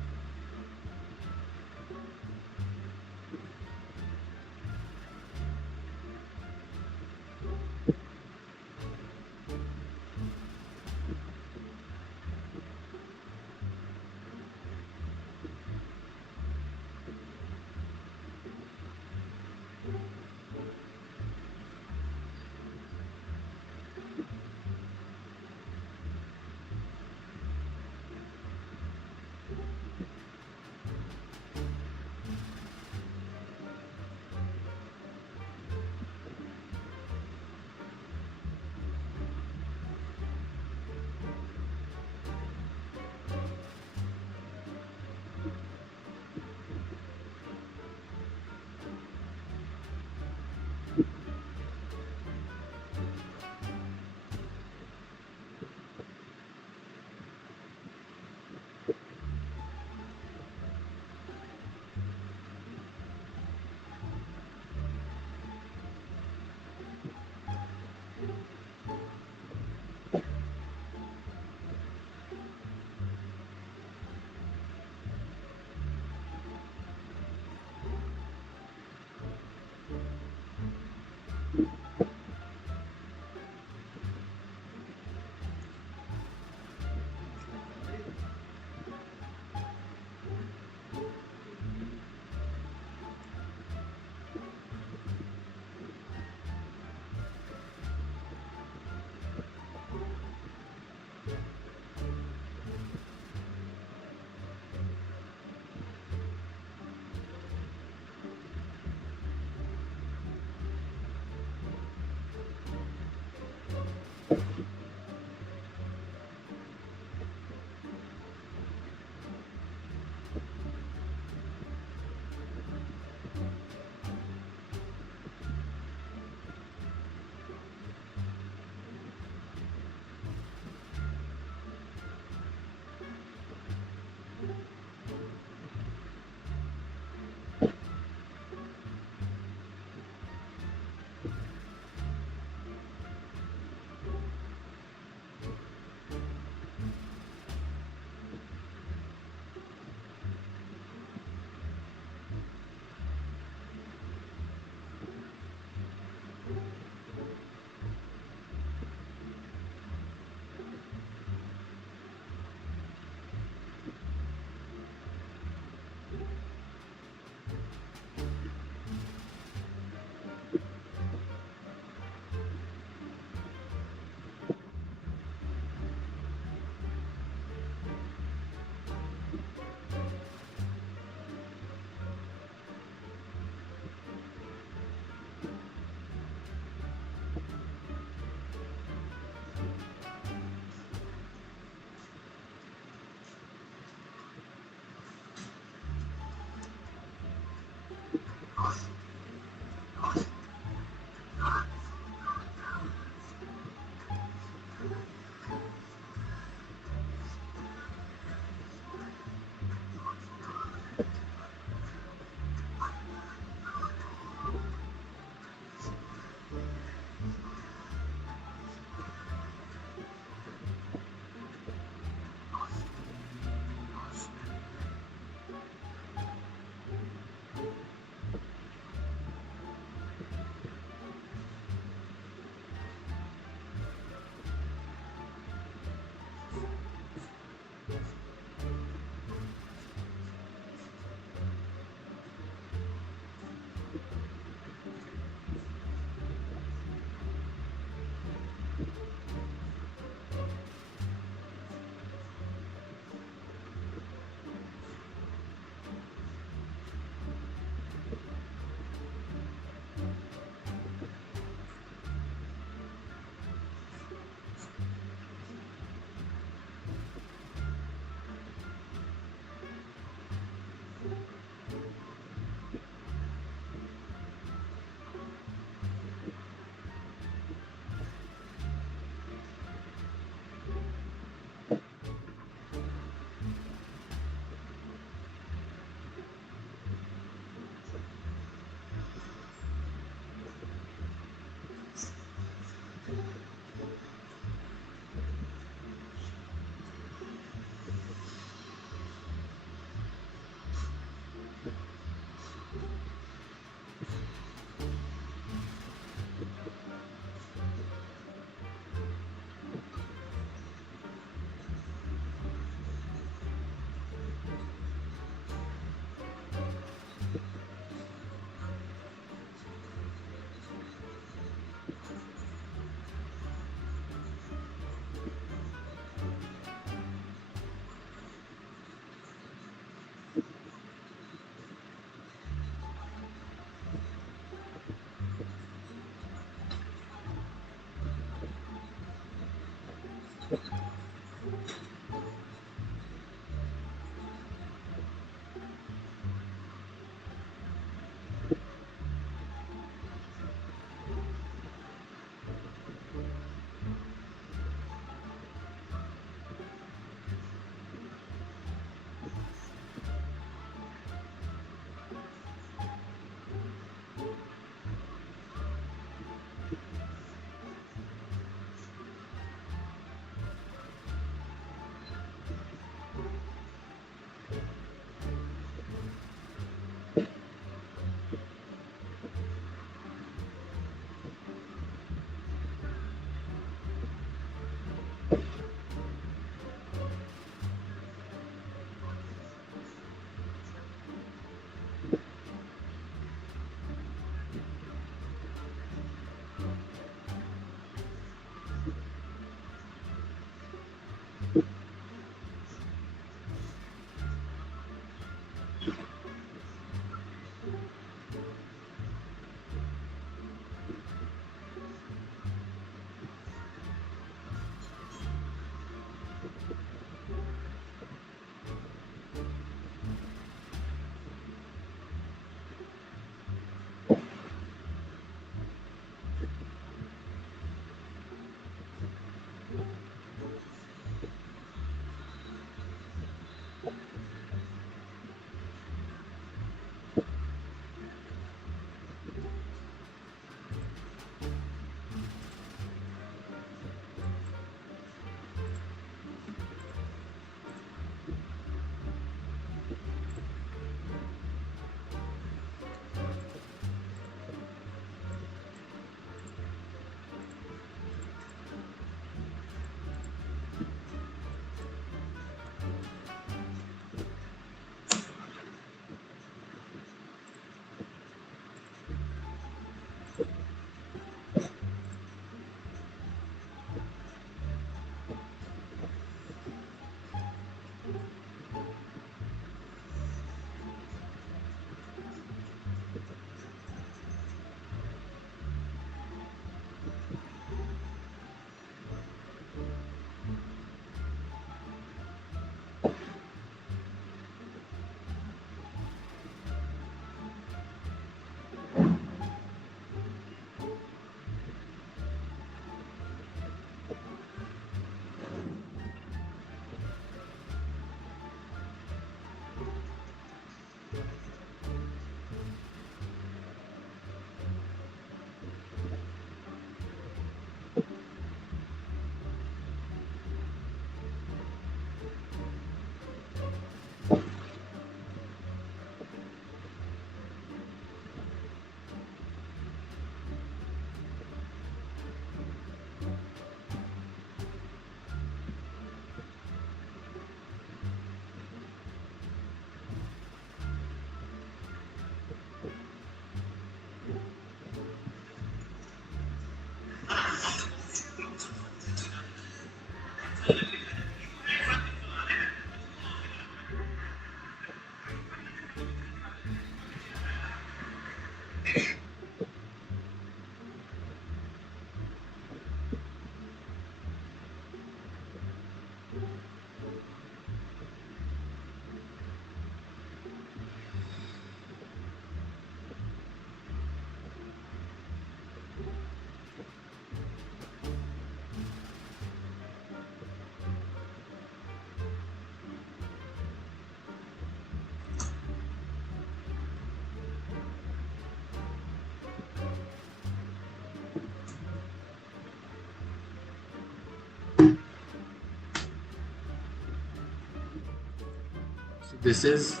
This is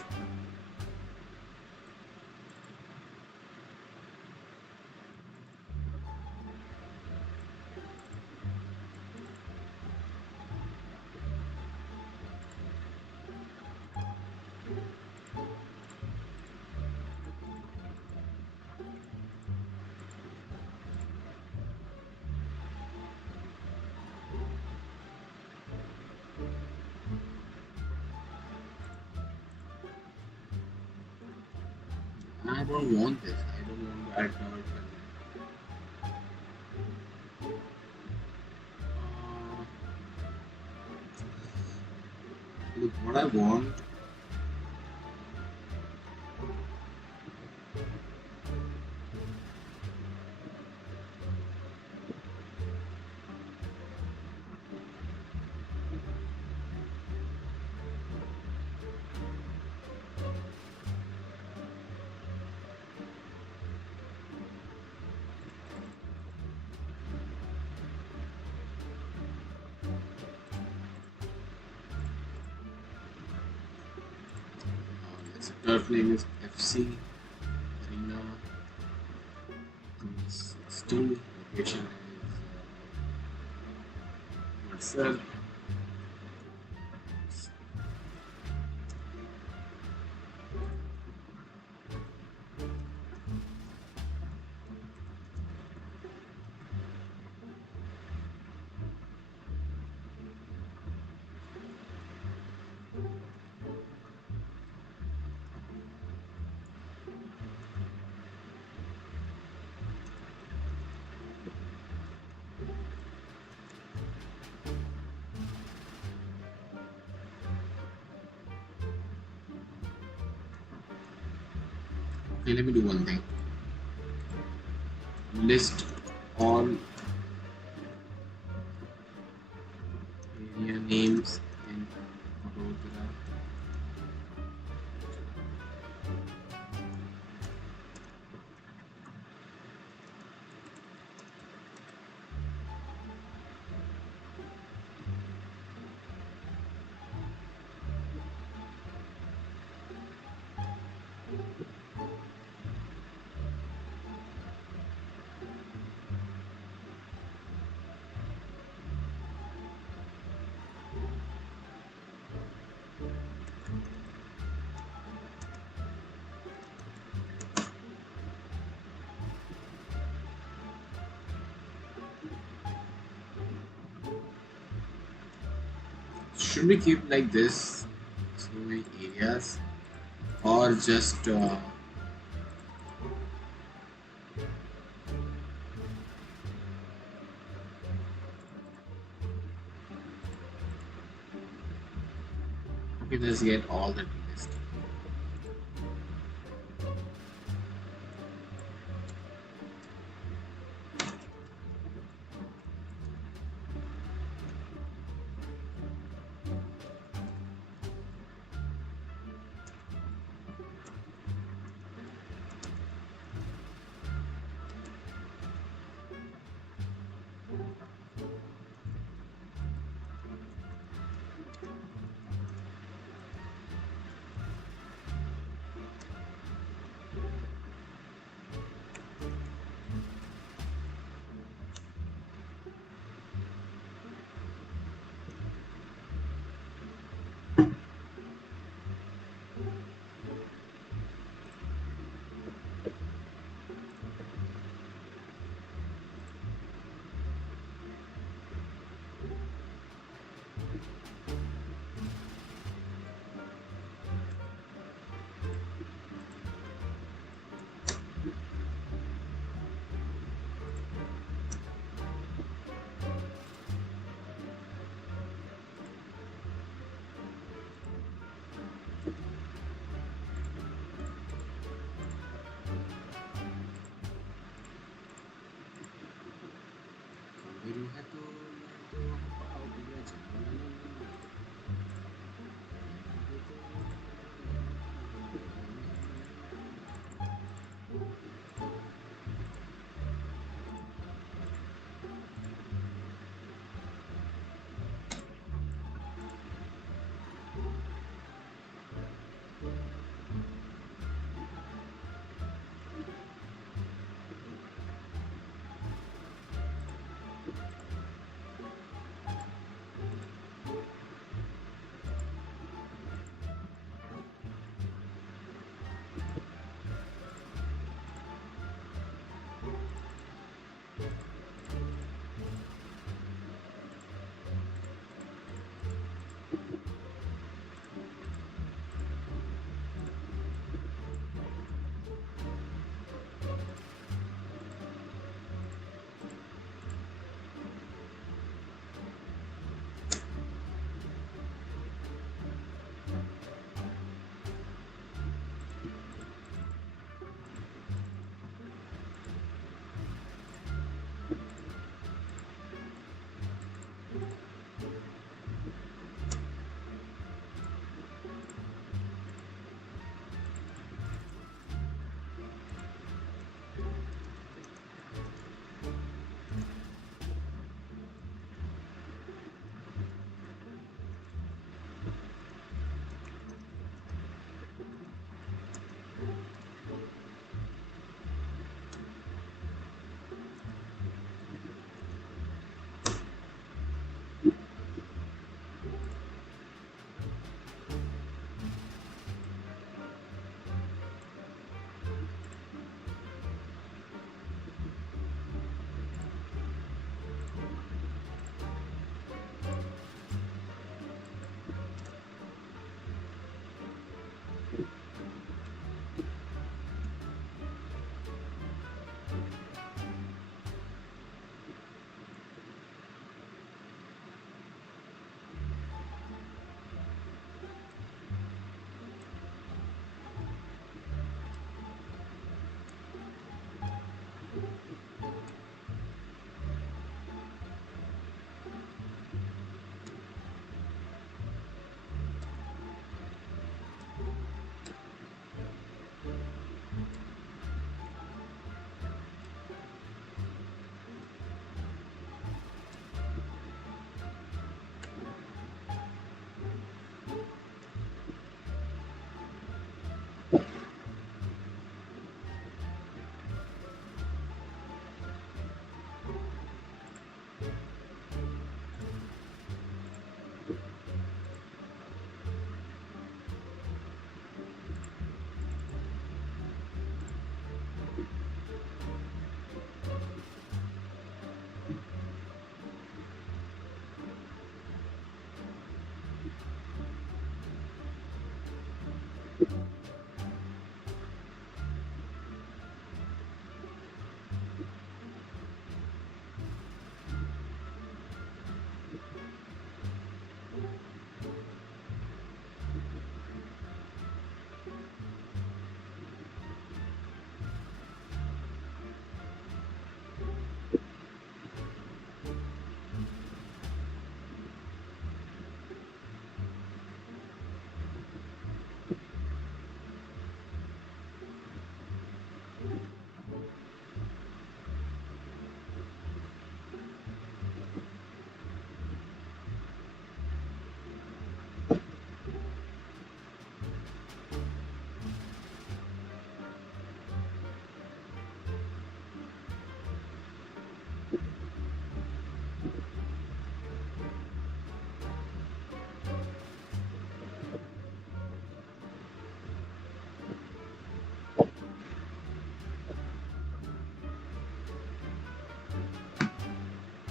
I don't want this. I don't want to add double look, what I want. Its turf name is FC Arena 360. Location is Mercer. Okay, let me do one thing. List all area names in Vadodara. Should we keep like this, so many areas, or just okay, let's get all the list.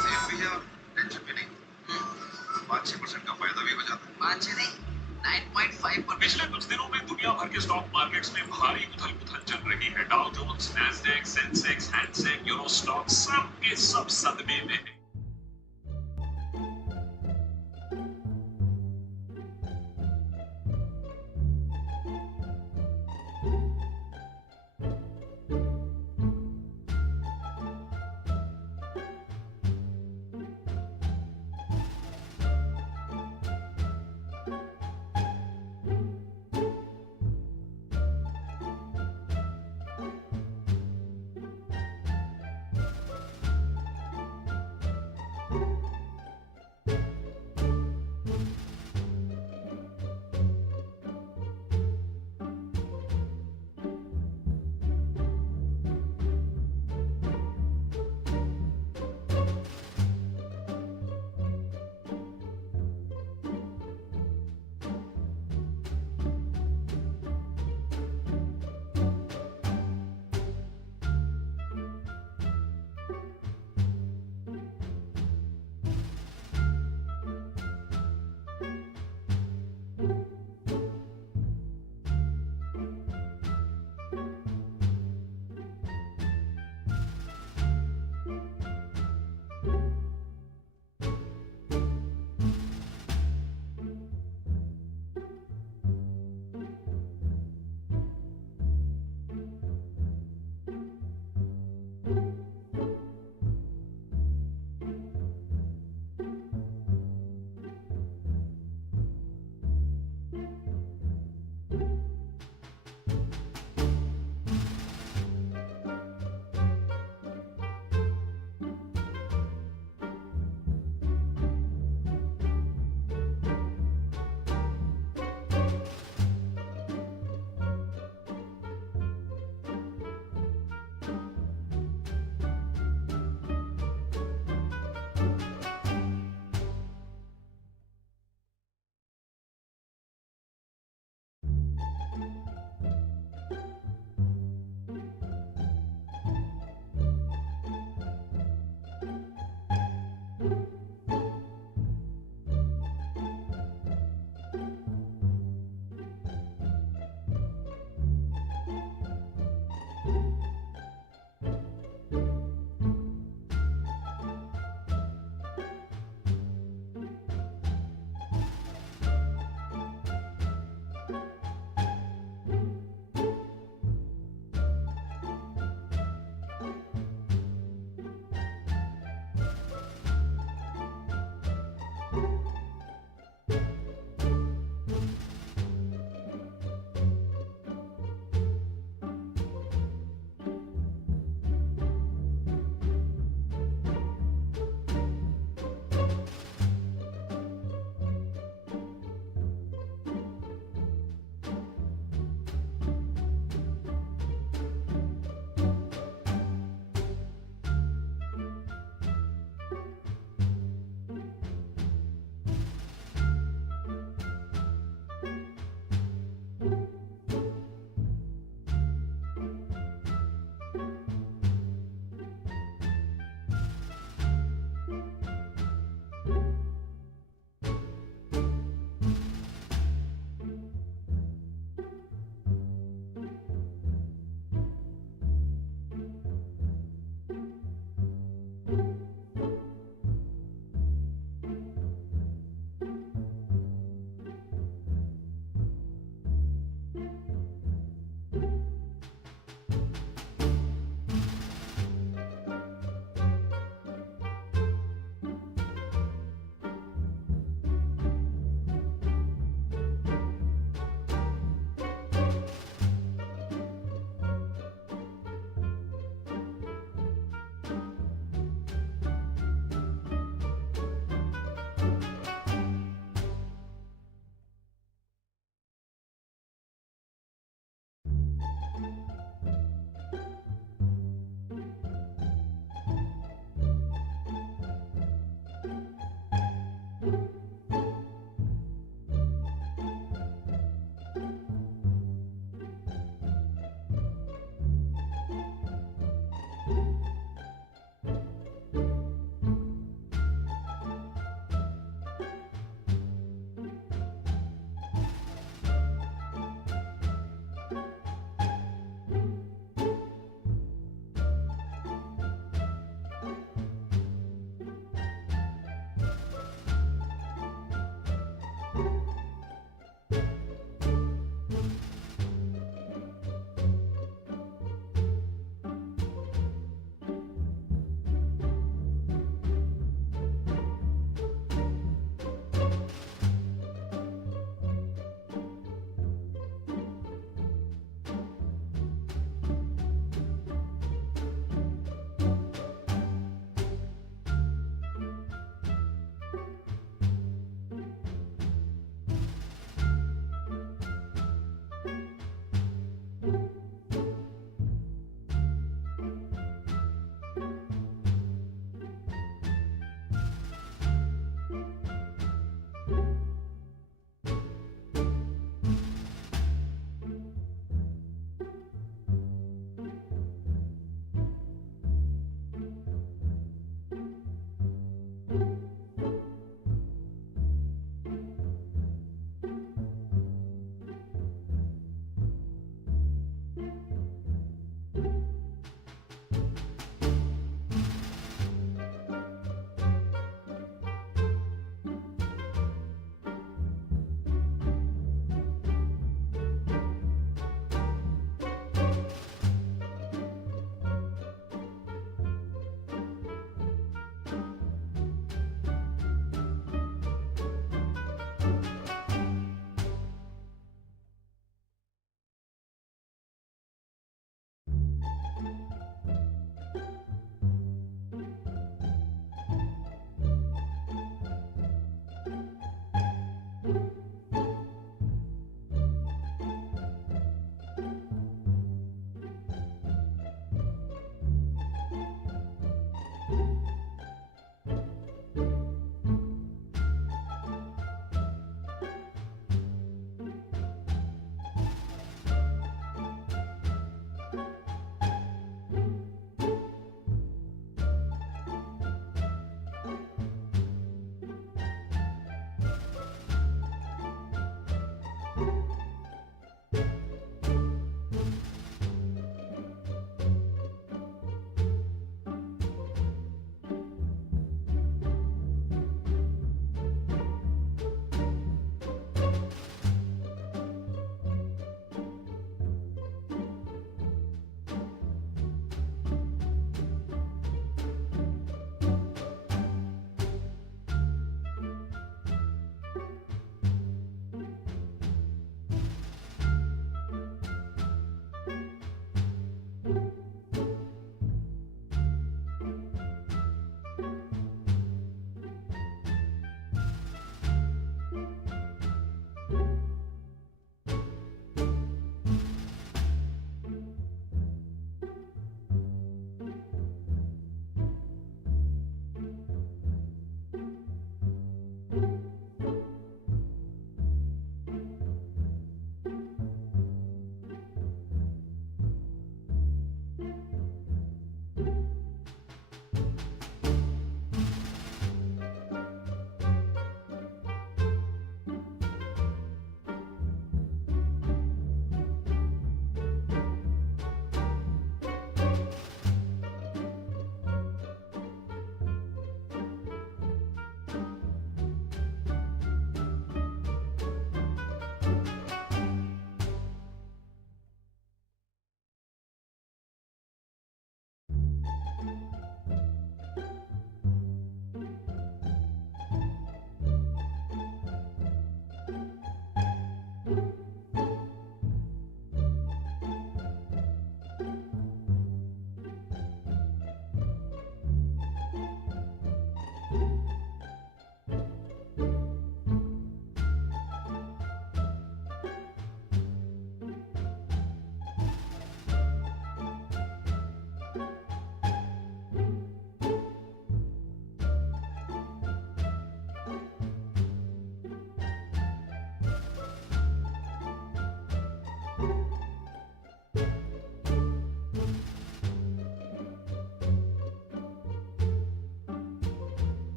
Safe भी है और tension भी नहीं। 5-6% का फायदा भी हो जाता है। 5-6 नहीं, 9.5 पर। पिछले कुछ दिनों में दुनिया भर के स्टॉक मार्केट्स में भारी उथल-पुथल चल रही है। Dow Jones, Nasdaq, Sensex, Hang Seng, Euro Stoxx सब के सब सदमे में हैं।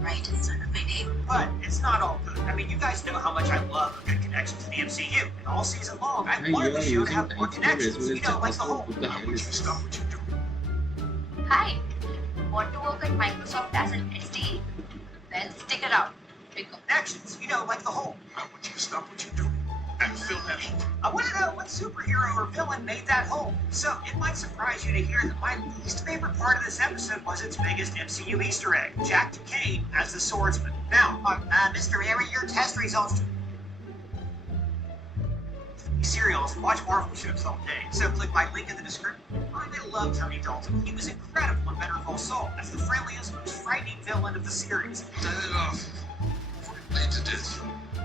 Right, it's sort of my name. But it's not all good. I mean, you guys know how much I love a good connection to the MCU. And all season long, I wanted the show to have more connections. You know, like the whole. What the hell is this? Stop what you're doing. Hi, want to work at Microsoft as an SDE? Then stick around. Connections, you know, like the whole. I want you to stop what you're doing and fill that hole. I want to know what superhero or villain made that hole. So it might surprise you to hear that my least favorite part of this episode was its biggest MCU Easter egg, Jack Duquesne as the swordsman. Now, Mr. Harry, your test results. Serials and watch Marvel shows all day. So click my link in the description. I love Tony Dalton. He was incredible in Better Call Saul as the friendliest, most frightening villain of the series. Turn it off. made to this.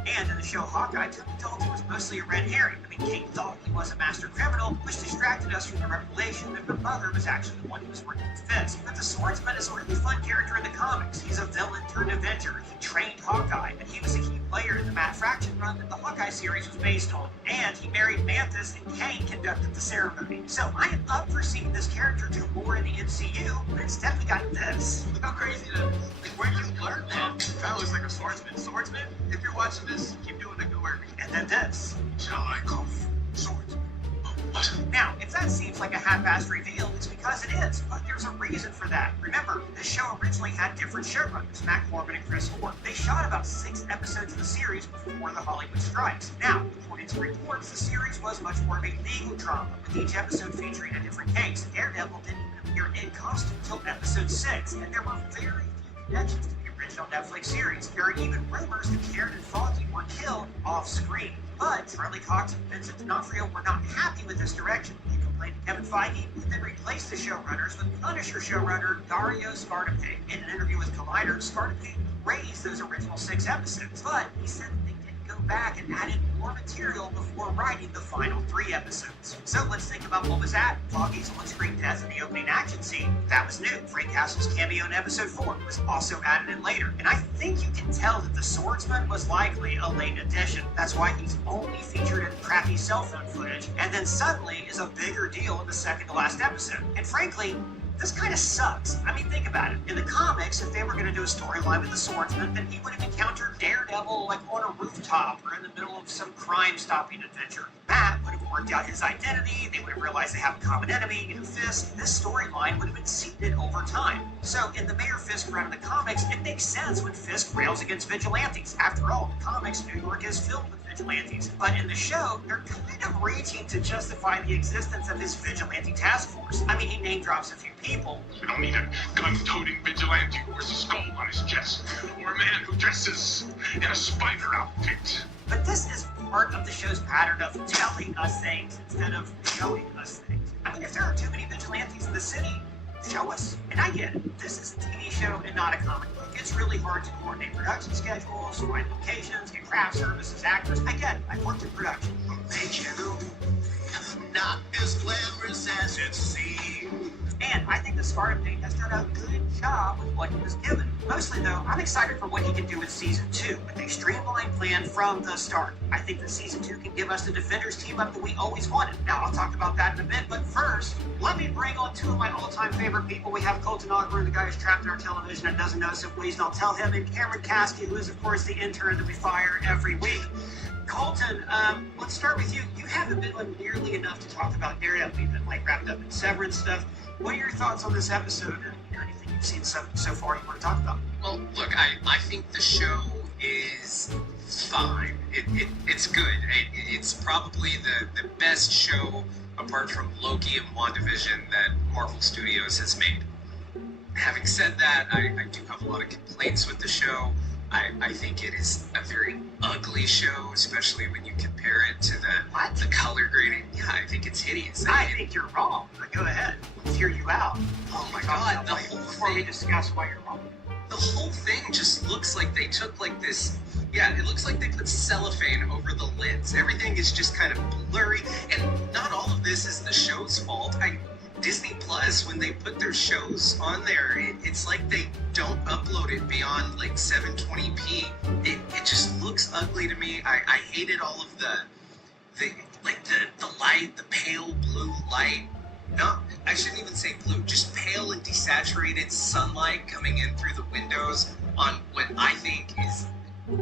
And in the show Hawkeye, Tony Dalton was mostly a red herring. I mean, Kate thought he was a master criminal, which distracted us from the revelation that her mother was actually the one who was working with Fisk. But the Swordsman is a really fun character in the comics. He's a villain turned Avenger. He trained Hawkeye, and he was a key player in the Matt Fraction run that the Hawkeye series was based on. And he married Mantis, and Kane conducted the ceremony. So I am up for seeing this character do more in the MCU, but instead we got this. Look how crazy that is. Like, where did you learn that? That looks like a swordsman. Swordsman? If you're watching this, keep doing the good work. And then this. Shall I call you swordsman? What? Now, if that seems like a half-assed reveal, it's because it is, but there's a reason for that. Remember, this show originally had different showrunners, Matt Corman and Chris Horn. They shot about 6 episodes of the series before the Hollywood strikes. Now, according to reports, the series was much more of a legal drama, with each episode featuring a different case. Daredevil didn't even appear in costume until episode 6, and there were very few connections to the original Netflix series. There are even rumors that Karen and Foggy were killed off-screen. But Charlie Cox and Vincent D'Onofrio were not happy with this direction. They complained to Kevin Feige, who then replaced the showrunners with Punisher showrunner Dario Scartape. In an interview with Collider, Scartape praised those original 6 episodes, but he said that they didn't go back and added more material before writing the final 3 episodes. So let's think about what was added. Foggy's on-screen death in the opening action scene, that was new. Frank Castle's cameo in episode 4 was also added in later. And I think you can tell that the Swordsman was likely a late addition. That's why he's only featured in crappy cell phone footage, and then suddenly is a bigger deal in the second to last episode. And frankly, this kind of sucks. I mean, think about it. In the comics, if they were going to do a storyline with the Swordsman, then he would have encountered Daredevil like on a rooftop or in the middle of some crime-stopping adventure. Matt would have worked out his identity. They would have realized they have a common enemy, Fisk. This storyline would have been seeded over time. So in the Mayor Fisk run of the comics, it makes sense when Fisk rails against vigilantes. After all, the comics, New York is filled with vigilantes. But in the show, they're kind of reaching to justify the existence of his vigilante task force. I mean, he name drops a few people. We don't need a gun-toting vigilante who wears a skull on his chest, or a man who dresses in a spider outfit. But this is part of the show's pattern of telling us things instead of showing us things. I mean, if there are too many vigilantes in the city, show us. And I get it. This is a TV show and not a comic book. It's really hard to coordinate production schedules, find locations, get craft services, actors. I get it. I've worked in production. Make you not as glamorous as it seems. And I think the Scartape has done a good job with what he was given. Mostly, though, I'm excited for what he can do with Season 2, with a streamlined plan from the start. I think that Season 2 can give us the Defenders team-up that we always wanted. Now, I'll talk about that in a bit, but first, let me bring on 2 of my all-time favorite people. We have Colton Ogburn, the guy who's trapped in our television and doesn't know, so please don't tell him, and Cameron Caskey, who is, of course, the intern that we fire every week. Colton, let's start with you. You haven't been on nearly enough to talk about Daredevil. You've been, wrapped up in Severance stuff. What are your thoughts on this episode and anything you've seen so far you want to talk about? Well, look, I think the show is fine. It's good. It's probably the best show, apart from Loki and WandaVision, that Marvel Studios has made. Having said that, I do have a lot of complaints with the show. I think it is a very ugly show, especially when you compare it to the color grading. Yeah, I think it's hideous. I think you're wrong, but go ahead. Let's hear you out. Oh my God, the whole before we thing, discuss why you're wrong. the whole thing just looks like they took this, it looks like they put cellophane over the lids. Everything is just kind of blurry, and not all of this is the show's fault. Disney Plus, when they put their shows on there, it's like they don't upload it beyond 720p. It just looks ugly to me. I hated all of the light, the pale blue light. No, I shouldn't even say blue, just pale and desaturated sunlight coming in through the windows on what I think is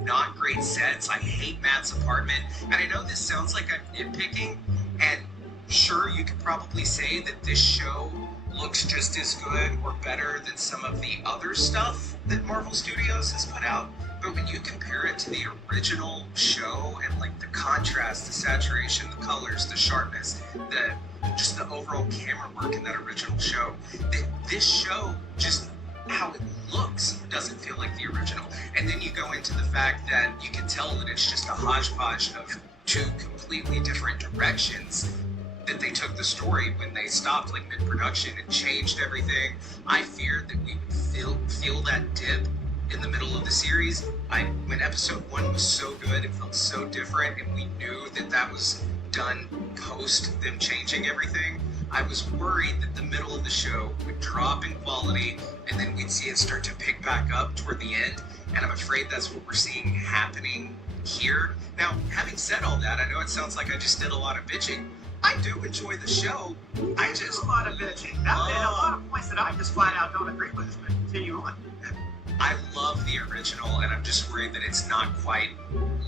not great sets. I hate Matt's apartment, and I know this sounds like I'm nitpicking, and sure, you could probably say that this show looks just as good or better than some of the other stuff that Marvel Studios has put out, but when you compare it to the original show and the contrast, the saturation, the colors, the sharpness, just the overall camera work in that original show, this show, just how it looks, doesn't feel like the original. And then you go into the fact that you can tell that it's just a hodgepodge of 2 completely different directions that they took the story when they stopped mid-production and changed everything. I feared that we would feel that dip in the middle of the series. When episode 1 was so good, it felt so different, and we knew that that was done post them changing everything. I was worried that the middle of the show would drop in quality, and then we'd see it start to pick back up toward the end. And I'm afraid that's what we're seeing happening here. Now, having said all that, I know it sounds like I just did a lot of bitching. I do enjoy the show. I just a lot of bitching. And a lot of points that I just flat out don't agree with, but continue on. I love the original, and I'm just worried that it's not quite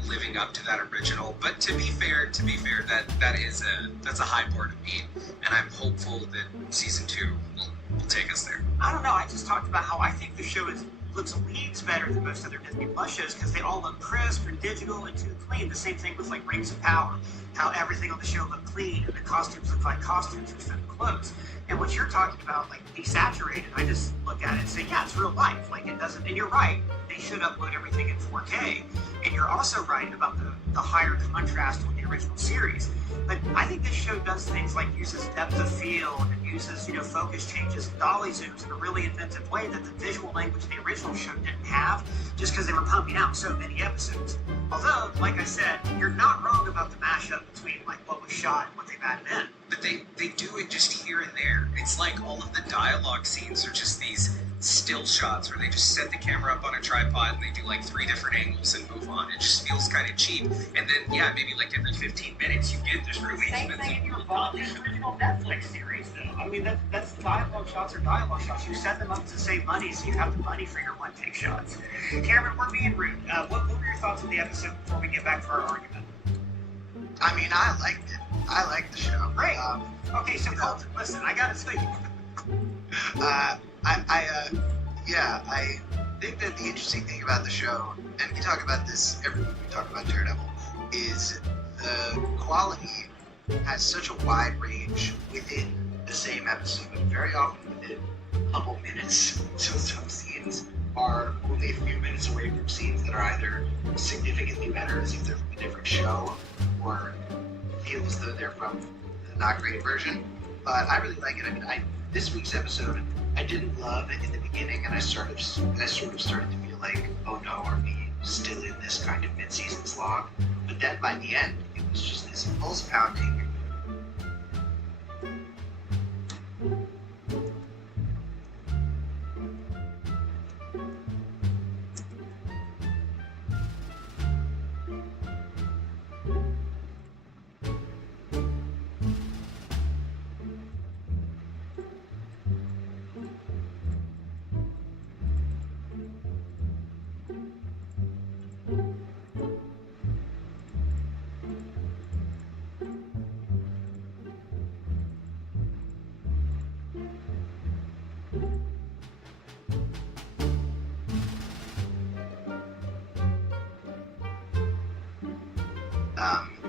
living up to that original. But to be fair, that's a high bar to beat, and I'm hopeful that season 2 will take us there. I don't know. I just talked about how I think the show looks leagues better than most other Disney Plus shows because they all look crisp and digital and too clean. The same thing with like Rings of Power, how everything on the show looked clean and the costumes look like costumes instead of clothes. And what you're talking about, like desaturated, I just look at it and say, yeah, it's real life. Like it doesn't. And you're right. They should upload everything in 4K. And you're also right about the higher contrast with the original series. But I think this show does things like uses depth of field and uses, focus changes, dolly zooms in a really inventive way that the visual language the original show didn't have just because they were pumping out so many episodes. Although, like I said, you're not wrong about the mashup between like what was shot and what they've added in. But they do it just here and there. It's like all of the dialogue scenes are just these still shots where they just set the camera up on a tripod and they do like 3 different angles and move on. It just feels kind of cheap. And then, yeah, maybe like every 15 minutes you get this really Same thing in your original Netflix series, though. I mean, that's dialogue shots or dialogue shots. You set them up to save money so you have the money for your one-take shots. Cameron, we're being rude. What were your thoughts on the episode before we get back to our argument? I mean, I liked it. I liked the show. Great. Okay, so Colton, listen, I gotta tell you. I think that the interesting thing about the show, and we talk about this every week we talk about Daredevil, is the quality has such a wide range within the same episode. Very often within a couple minutes. So some scenes are only a few minutes away from scenes that are either significantly better as if they're from a different show, or feel as though they're from the not great version. But I really like it. I mean, this week's episode, I didn't love it in the beginning, and I sort of started to feel like, oh no, are we still in this kind of mid-season slog? But then by the end, it was just this pulse-pounding.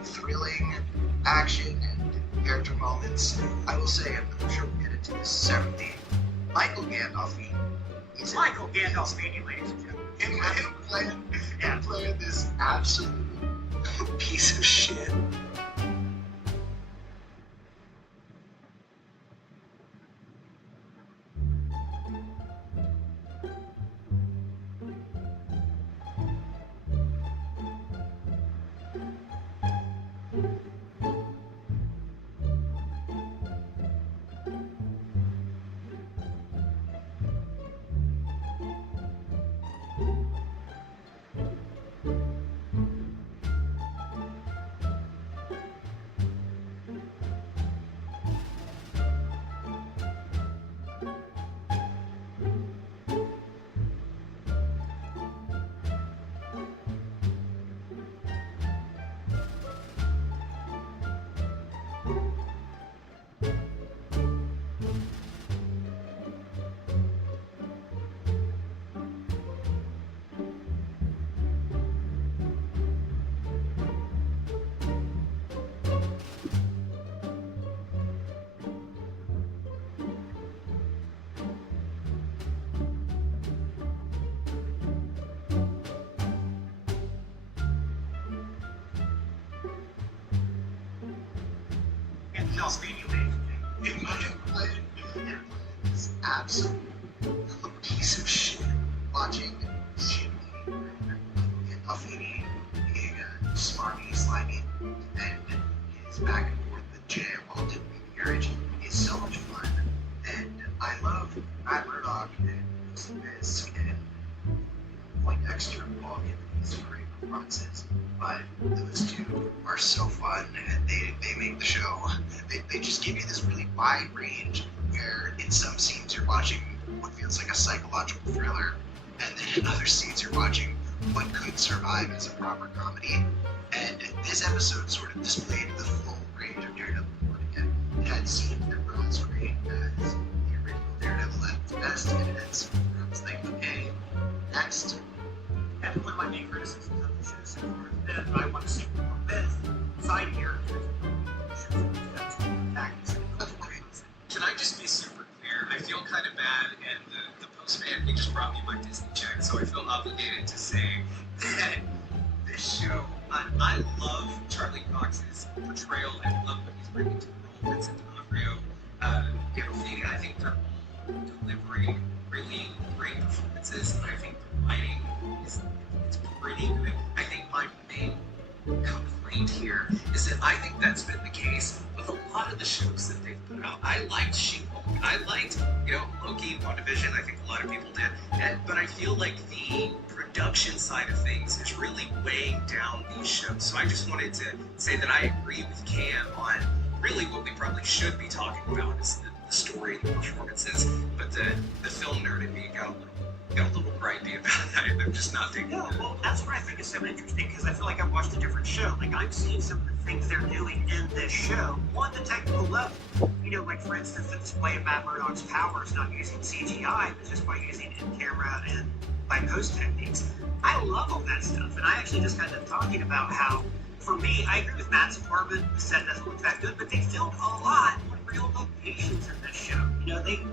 Thrilling action and character moments. I will say, I'm sure we'll get into this separately. Michael Gandolfini. He's Michael Gandolfini, ladies and gentlemen. playing this absolute piece of shit. Gandolfini, ladies and It might have played this absolute piece of shit. Watching Matt Murdock and Wilson Fisk and Poindexter all give these great performances, but those two are so fun and they make the show. They just give you this really wide range where in some scenes you're watching what feels like a psychological thriller, and then in other scenes you're watching what could survive as a proper comedy. And this episode sort of displayed the full range of Daredevil again. It had scenes that were on screen as the original Daredevil at its best, and it had scenes where I was like, okay, next. And one of my main criticisms of the show so far has been I want to see more with side characters. Can I just be super clear? I feel kind of bad, and the postman, he just brought me my Disney check, so I feel obligated to say that this show, I love Charlie Cox's portrayal and love what he's bringing to the role. Vincent D'Onofrio, Gandolfini, I think they're all delivering really great performances, and I think the writing is pretty good. I think my main complaint here is that I think that's been the case with a lot of the shows that they've put out. I liked She-Hulk. I liked, Loki, WandaVision. I think a lot of people did. But I feel like the production side of things is really weighing down these shows. So I just wanted to say that I agree with Cam on really what we probably should be talking about is the story and the performances. But the film nerd in me got a little gripey about that. I'm just not thinking Yeah, well, that's what I think is so interesting because I feel like I've watched a different show. Like I'm seeing some of the things they're doing in this show on the technical level. Like for instance, the display of Matt Murdock's powers not using CGI, but just by using in-camera and by post techniques. I love all that stuff, and I actually just got done talking about how, for me, I agree with Matt's apartment. The set doesn't look that good, but they filmed a lot on real locations in this show. They didn't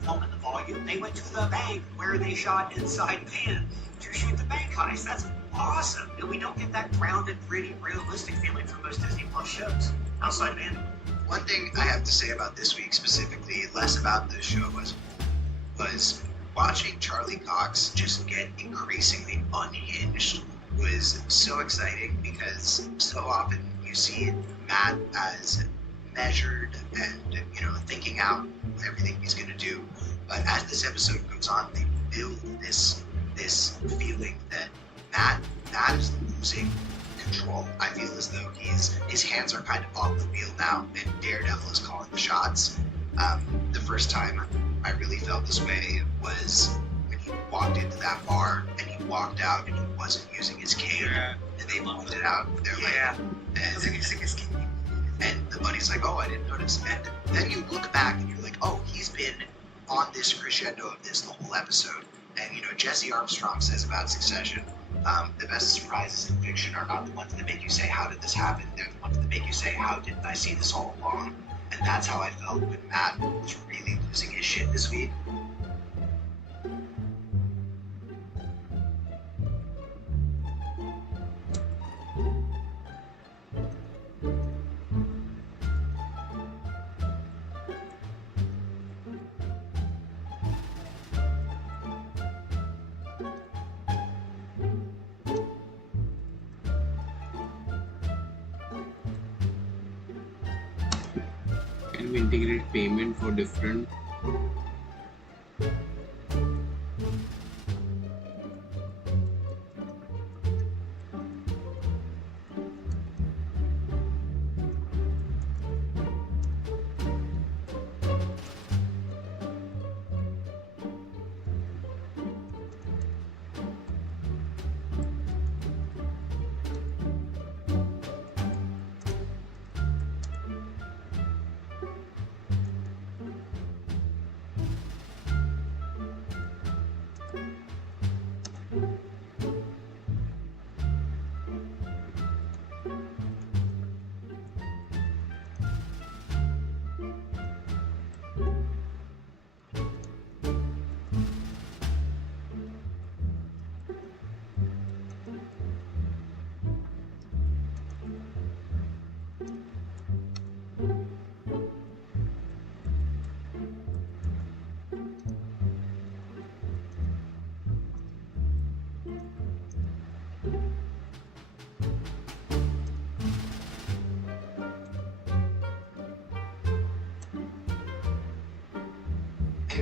film in the volume. They went to the bank where they shot inside van to shoot the bank heist. That's awesome. And we don't get that grounded, gritty, realistic feeling from most Disney Plus shows outside of Animal. One thing I have to say about this week specifically, less about the show as a whole, was watching Charlie Cox just get increasingly unhinged was so exciting because so often you see Matt as measured and thinking out everything he's going to do, but as this episode goes on, they build this feeling that Matt is losing control. I feel as though his hands are kind of off the wheel now, and Daredevil is calling the shots. The first time I really felt this way was when he walked into that bar and he walked out and he wasn't using his cane, and they moved it out. They're and using his cane. And the buddy's like, oh, I didn't notice. And then you look back and you're like, oh, he's been on this crescendo of this the whole episode. And Jesse Armstrong says about Succession, the best surprises in fiction are not the ones that make you say, how did this happen? They're the ones that make you say, how didn't I see this all along? And that's how I felt when Matt was really losing his shit this week. Can we integrate payment for different?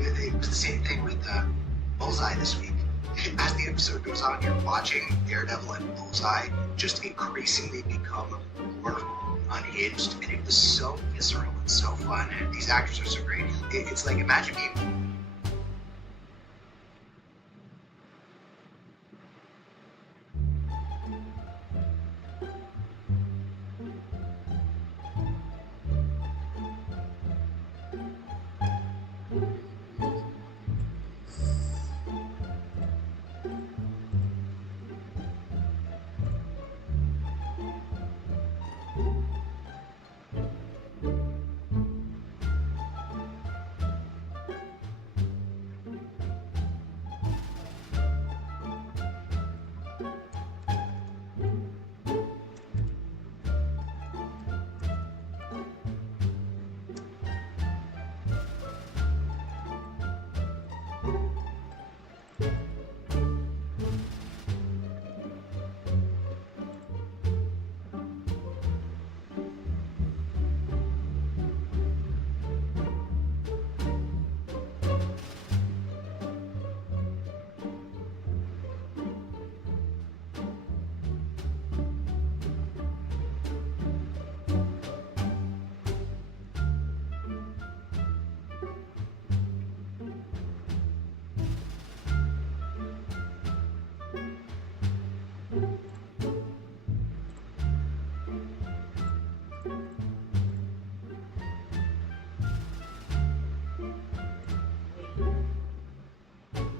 it was the same thing with Bullseye this week. As the episode goes on, you're watching Daredevil and Bullseye just increasingly become more unhinged, and it was so visceral and so fun, and these actors are so great. It's like, imagine being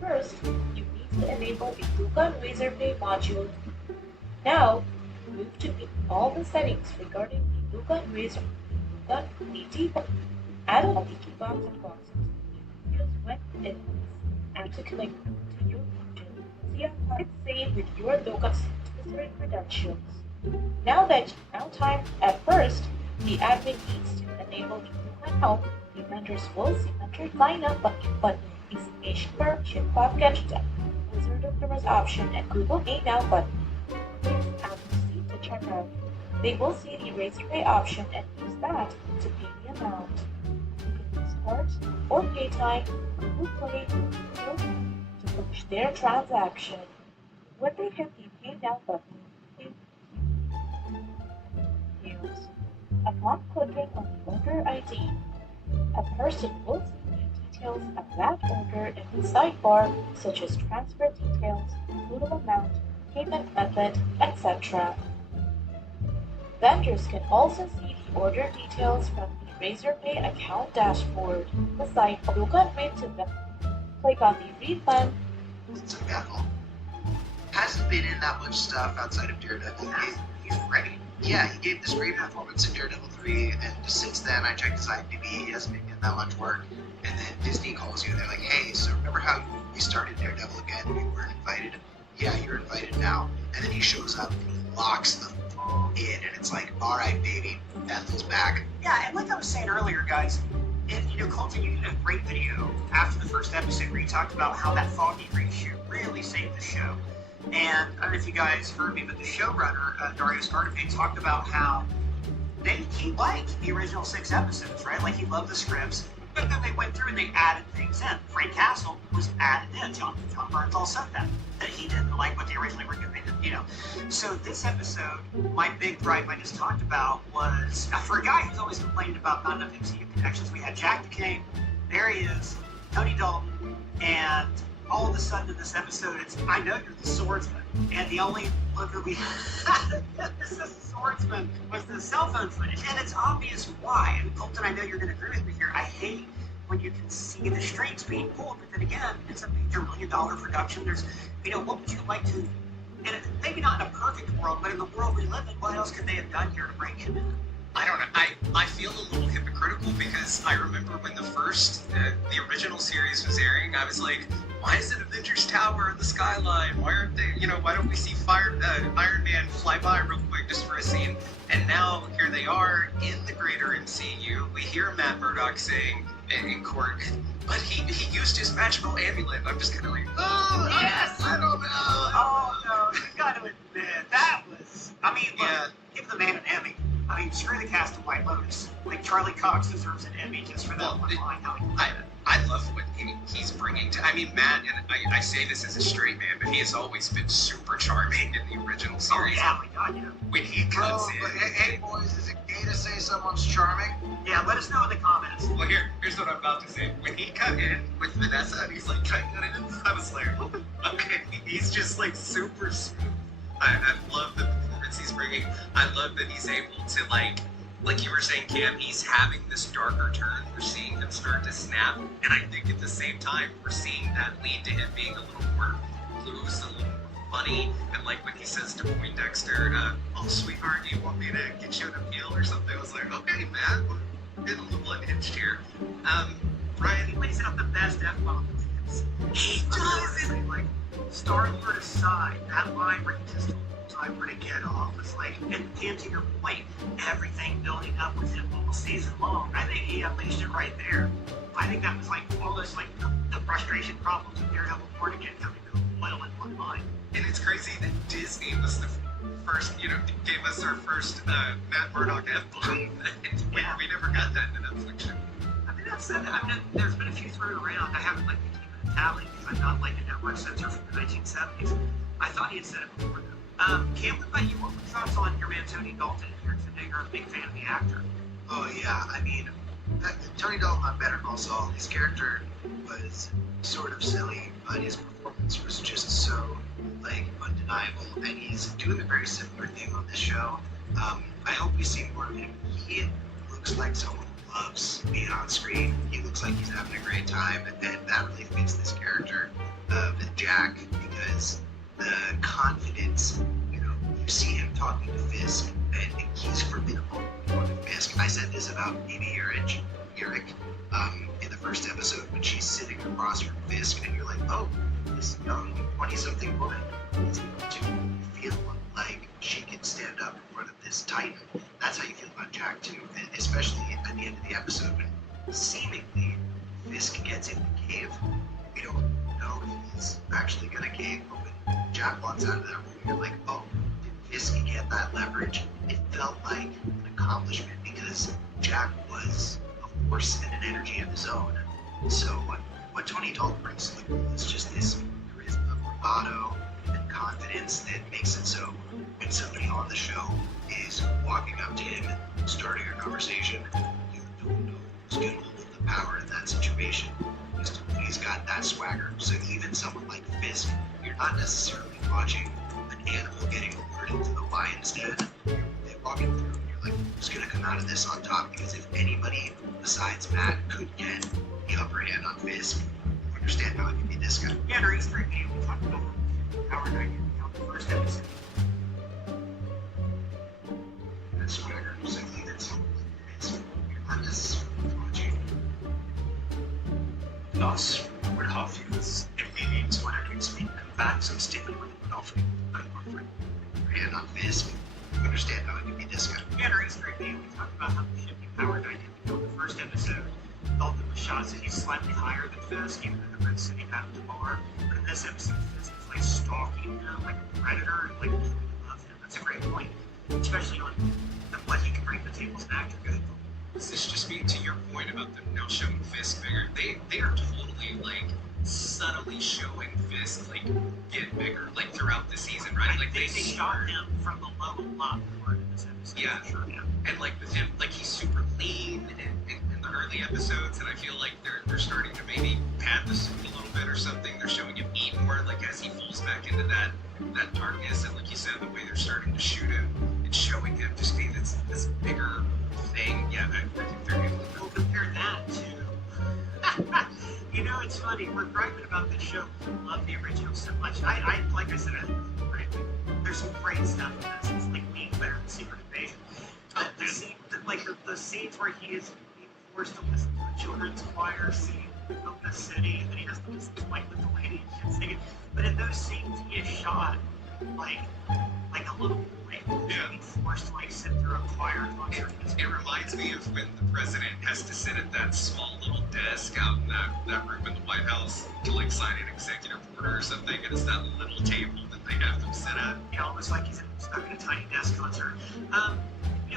First, you need to enable the Dukan Razorpay module. Now, move to all the settings regarding the Dukan Razor, Dukan DT, add all the key box and boxes you use when it is, and to connect to your region. See how it's saved with your Dukan's specific credentials. Now time at first, the admin needs to enable the Dukan help. The vendors will see enter sign up button. Installation bar, shift package, Wizard of Numbers option, and Google Pay Now button. And proceed to checkout. They will see the Razorpay option and use that to pay the amount. You can use cards or PayTime, Google Play, or to finish their transaction. When they hit the Pay Now button, use. Upon clicking on the order ID, a person will see details of that order in the sidebar, such as transfer details, total amount, payment method, etc. Vendors can also see the order details from the Razorpay account dashboard. The site will get read to them. Click on the Read Plan. So Bethel hasn't been in that much stuff outside of Daredevil. He's great. Yeah, he gave this great performance in Daredevil 3, and just since then I checked his IMDb, he hasn't been getting that much work. And then Disney calls you and they're like, hey, so remember how we started Daredevil again? We weren't invited. Yeah, you're invited now. And then he shows up and he locks them in, and it's like, all right, baby, Bethel's back. Yeah, and like I was saying earlier, guys, Colton, you did a great video after the first episode where you talked about how that foggy ratio really saved the show. And I don't know if you guys heard me, but the showrunner, Dario Scartape, talked about how he liked the original 6 episodes, right? Like, he loved the scripts. But then they went through and they added things in. Frank Castle was added in. John Burns all said that he didn't like what they originally were doing. So this episode, my big gripe I just talked about was, for a guy who's always complained about not enough MCU connections, we had Jack DeCain, there he is, Tony Dalton, and all of a sudden in this episode, it's, I know you're the swordsman, and the only looker we had as a swordsman was the cell phone footage, and it's obvious why. And Colton, I know you're going to agree with me here. I hate when you can see the strings being pulled, but then again, it's a major $1 million production. There's, what would you like to, and maybe not in a perfect world, but in the world we live in, what else could they have done here to bring him in? I don't know. I feel a little hypocritical because I remember when the original series was airing, I was like, why is it Avengers Tower in the skyline? Why aren't they, why don't we see Iron Man fly by real quick just for a scene? And now here they are in the greater MCU. We hear Matt Murdock saying in court, but he used his magical amulet. I'm just kind of like, oh, yes, I don't know. Oh, no, you got to admit, that was, look, give the man an Emmy. Screw the cast of White Lotus. Like, Charlie Cox deserves an Emmy just for that one line. I I love what he's bringing to. I mean, Matt, and I say this as a straight man, but he has always been super charming in the original Oh series. yeah, my God, yeah. When he comes Oh, but in. hey boys, is it gay to say someone's charming? Yeah, let us know in the comments. Well, here's what I'm about to say. When he cut in with Vanessa and he's like, "Can I cut in?" I was like, okay, he's just like super smooth. I love the performance he's bringing. I love that he's able to like you were saying, Cam, he's having this darker turn. We're seeing him start to snap, and I think at the same time we're seeing that lead to him being a little more loose, a little more funny, and like when he says to Poindexter, "Oh, sweetheart, do you want me to get you an appeal or something?" I was like, okay, Matt, we're getting a little unhinged here. Ryan, He lays out the best F-bombs. he does it. Like, Star-Lord aside, that line where he just told time where to get off was like, and to your point, everything building up with him all season long. I think he unleashed it right there. I think that was like almost like the frustration problems of Daredevil born again coming to a boil in one mind. And it's crazy that Disney was the first, gave us our first Matt Murdock F-bomb. We never got that in an Netflix show. I mean, that said, there's been a few thrown around. I haven't like been keeping a tally because I'm not like a network censor from the 1970s. I thought he had said it before though. Cam, what about you? What were your thoughts on your man Tony Dalton in here today? You're a big fan of the actor. Oh yeah, I mean, Tony Dalton on Better Call Saul, his character was sort of silly, but his performance was just so like undeniable, and he's doing a very similar thing on this show. I hope we see more of him. He looks like someone who loves being on screen. He looks like he's having a great time, and that really fits this character of Jack because the confidence, you see him talking to Fisk, and he's formidable more than Fisk. I said this about Amy Eric in the first episode when she's sitting across from Fisk, and you're like, oh, this young 20-something woman is going to feel like she can stand up in front of this titan. That's how you feel about Jack too, and especially at the end of the episode when seemingly Fisk gets in the cave. We don't know if he's actually gonna cave, but when Jack walks out of that room, you're like, oh, did Fisk get that leverage? It felt like an accomplishment because Jack was a force and an energy of his own. So what Tony Dalton brings to the role is just this charisma, bravado, and confidence that makes it so when somebody on the show is walking up to him and starting a conversation, you don't know who's going to hold the power in that situation. He's got that swagger. So even someone like Fisk, you're not necessarily watching an animal getting lured into the lion's den. They're walking through and you're like, who's going to come out of this on top? Because if anybody besides Matt could get the upper hand on Fisk, you understand how it can be this guy. Yeah, during Street Game, we talked about power dynamic on the first episode. That swagger, simply that someone like Fisk, you're not necessarily watching. Us, we're half humans. It means when I can speak and back some stimulating nothing. I'm afraid. Hand on Fisk, you understand how it can be this guy. Yeah, during Street Game, we talked about how the shifting power dynamic on the first episode. Dalton was shot so he's slightly higher than Fisk, even though they're both sitting out at the bar. But in this episode, Fisk is like stalking him like a predator and like truly loves him. That's a great point, especially on what he can bring to the table as an actor. Good. Does this just mean to your point about them now showing Fisk bigger? They are totally like subtly showing Fisk like get bigger like throughout the season, right? I Like think they shot him from below a lot more in this episode. Yeah. For sure, yeah. And like with him, like he's super lean in the early episodes, and I feel like they're starting to maybe pad the suit a little bit or something. They're showing him eat more, like as he falls back into that darkness, and like you said, the way they're starting to shoot him, it's showing him just being this bigger thing. Yeah, I think they're able to We'll compare that to. It's funny. We're griping about this show. We love the original so much. I like I said, there's some great stuff in this. It's like being better than Secret Invasion. But the scenes where he is being forced to listen to a children's choir sing of the city, and then he has to listen to like the lady and singing. But in those scenes, he is shot like a little boy. Yeah. Being forced to like sit through a choir concert. It reminds me of when the president has to sit at that small little desk out in that room in the White House to like sign an executive order or something, and it's that little table that they have him sit at. Yeah, almost like he's stuck in a tiny desk concert.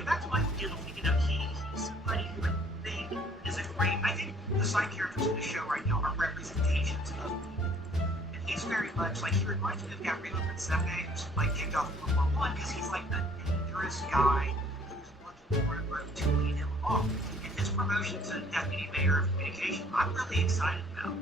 Back to Michael Gandolfini, he's somebody who I think is a great. I think the side characters in the show right now are representations of people. And he's very much like, he reminds me of Gabriel Princepe, who's like kicked off World War One, because he's like the dangerous guy who's looking for a road to lead him along. And his promotion to deputy mayor of communication, I'm really excited about.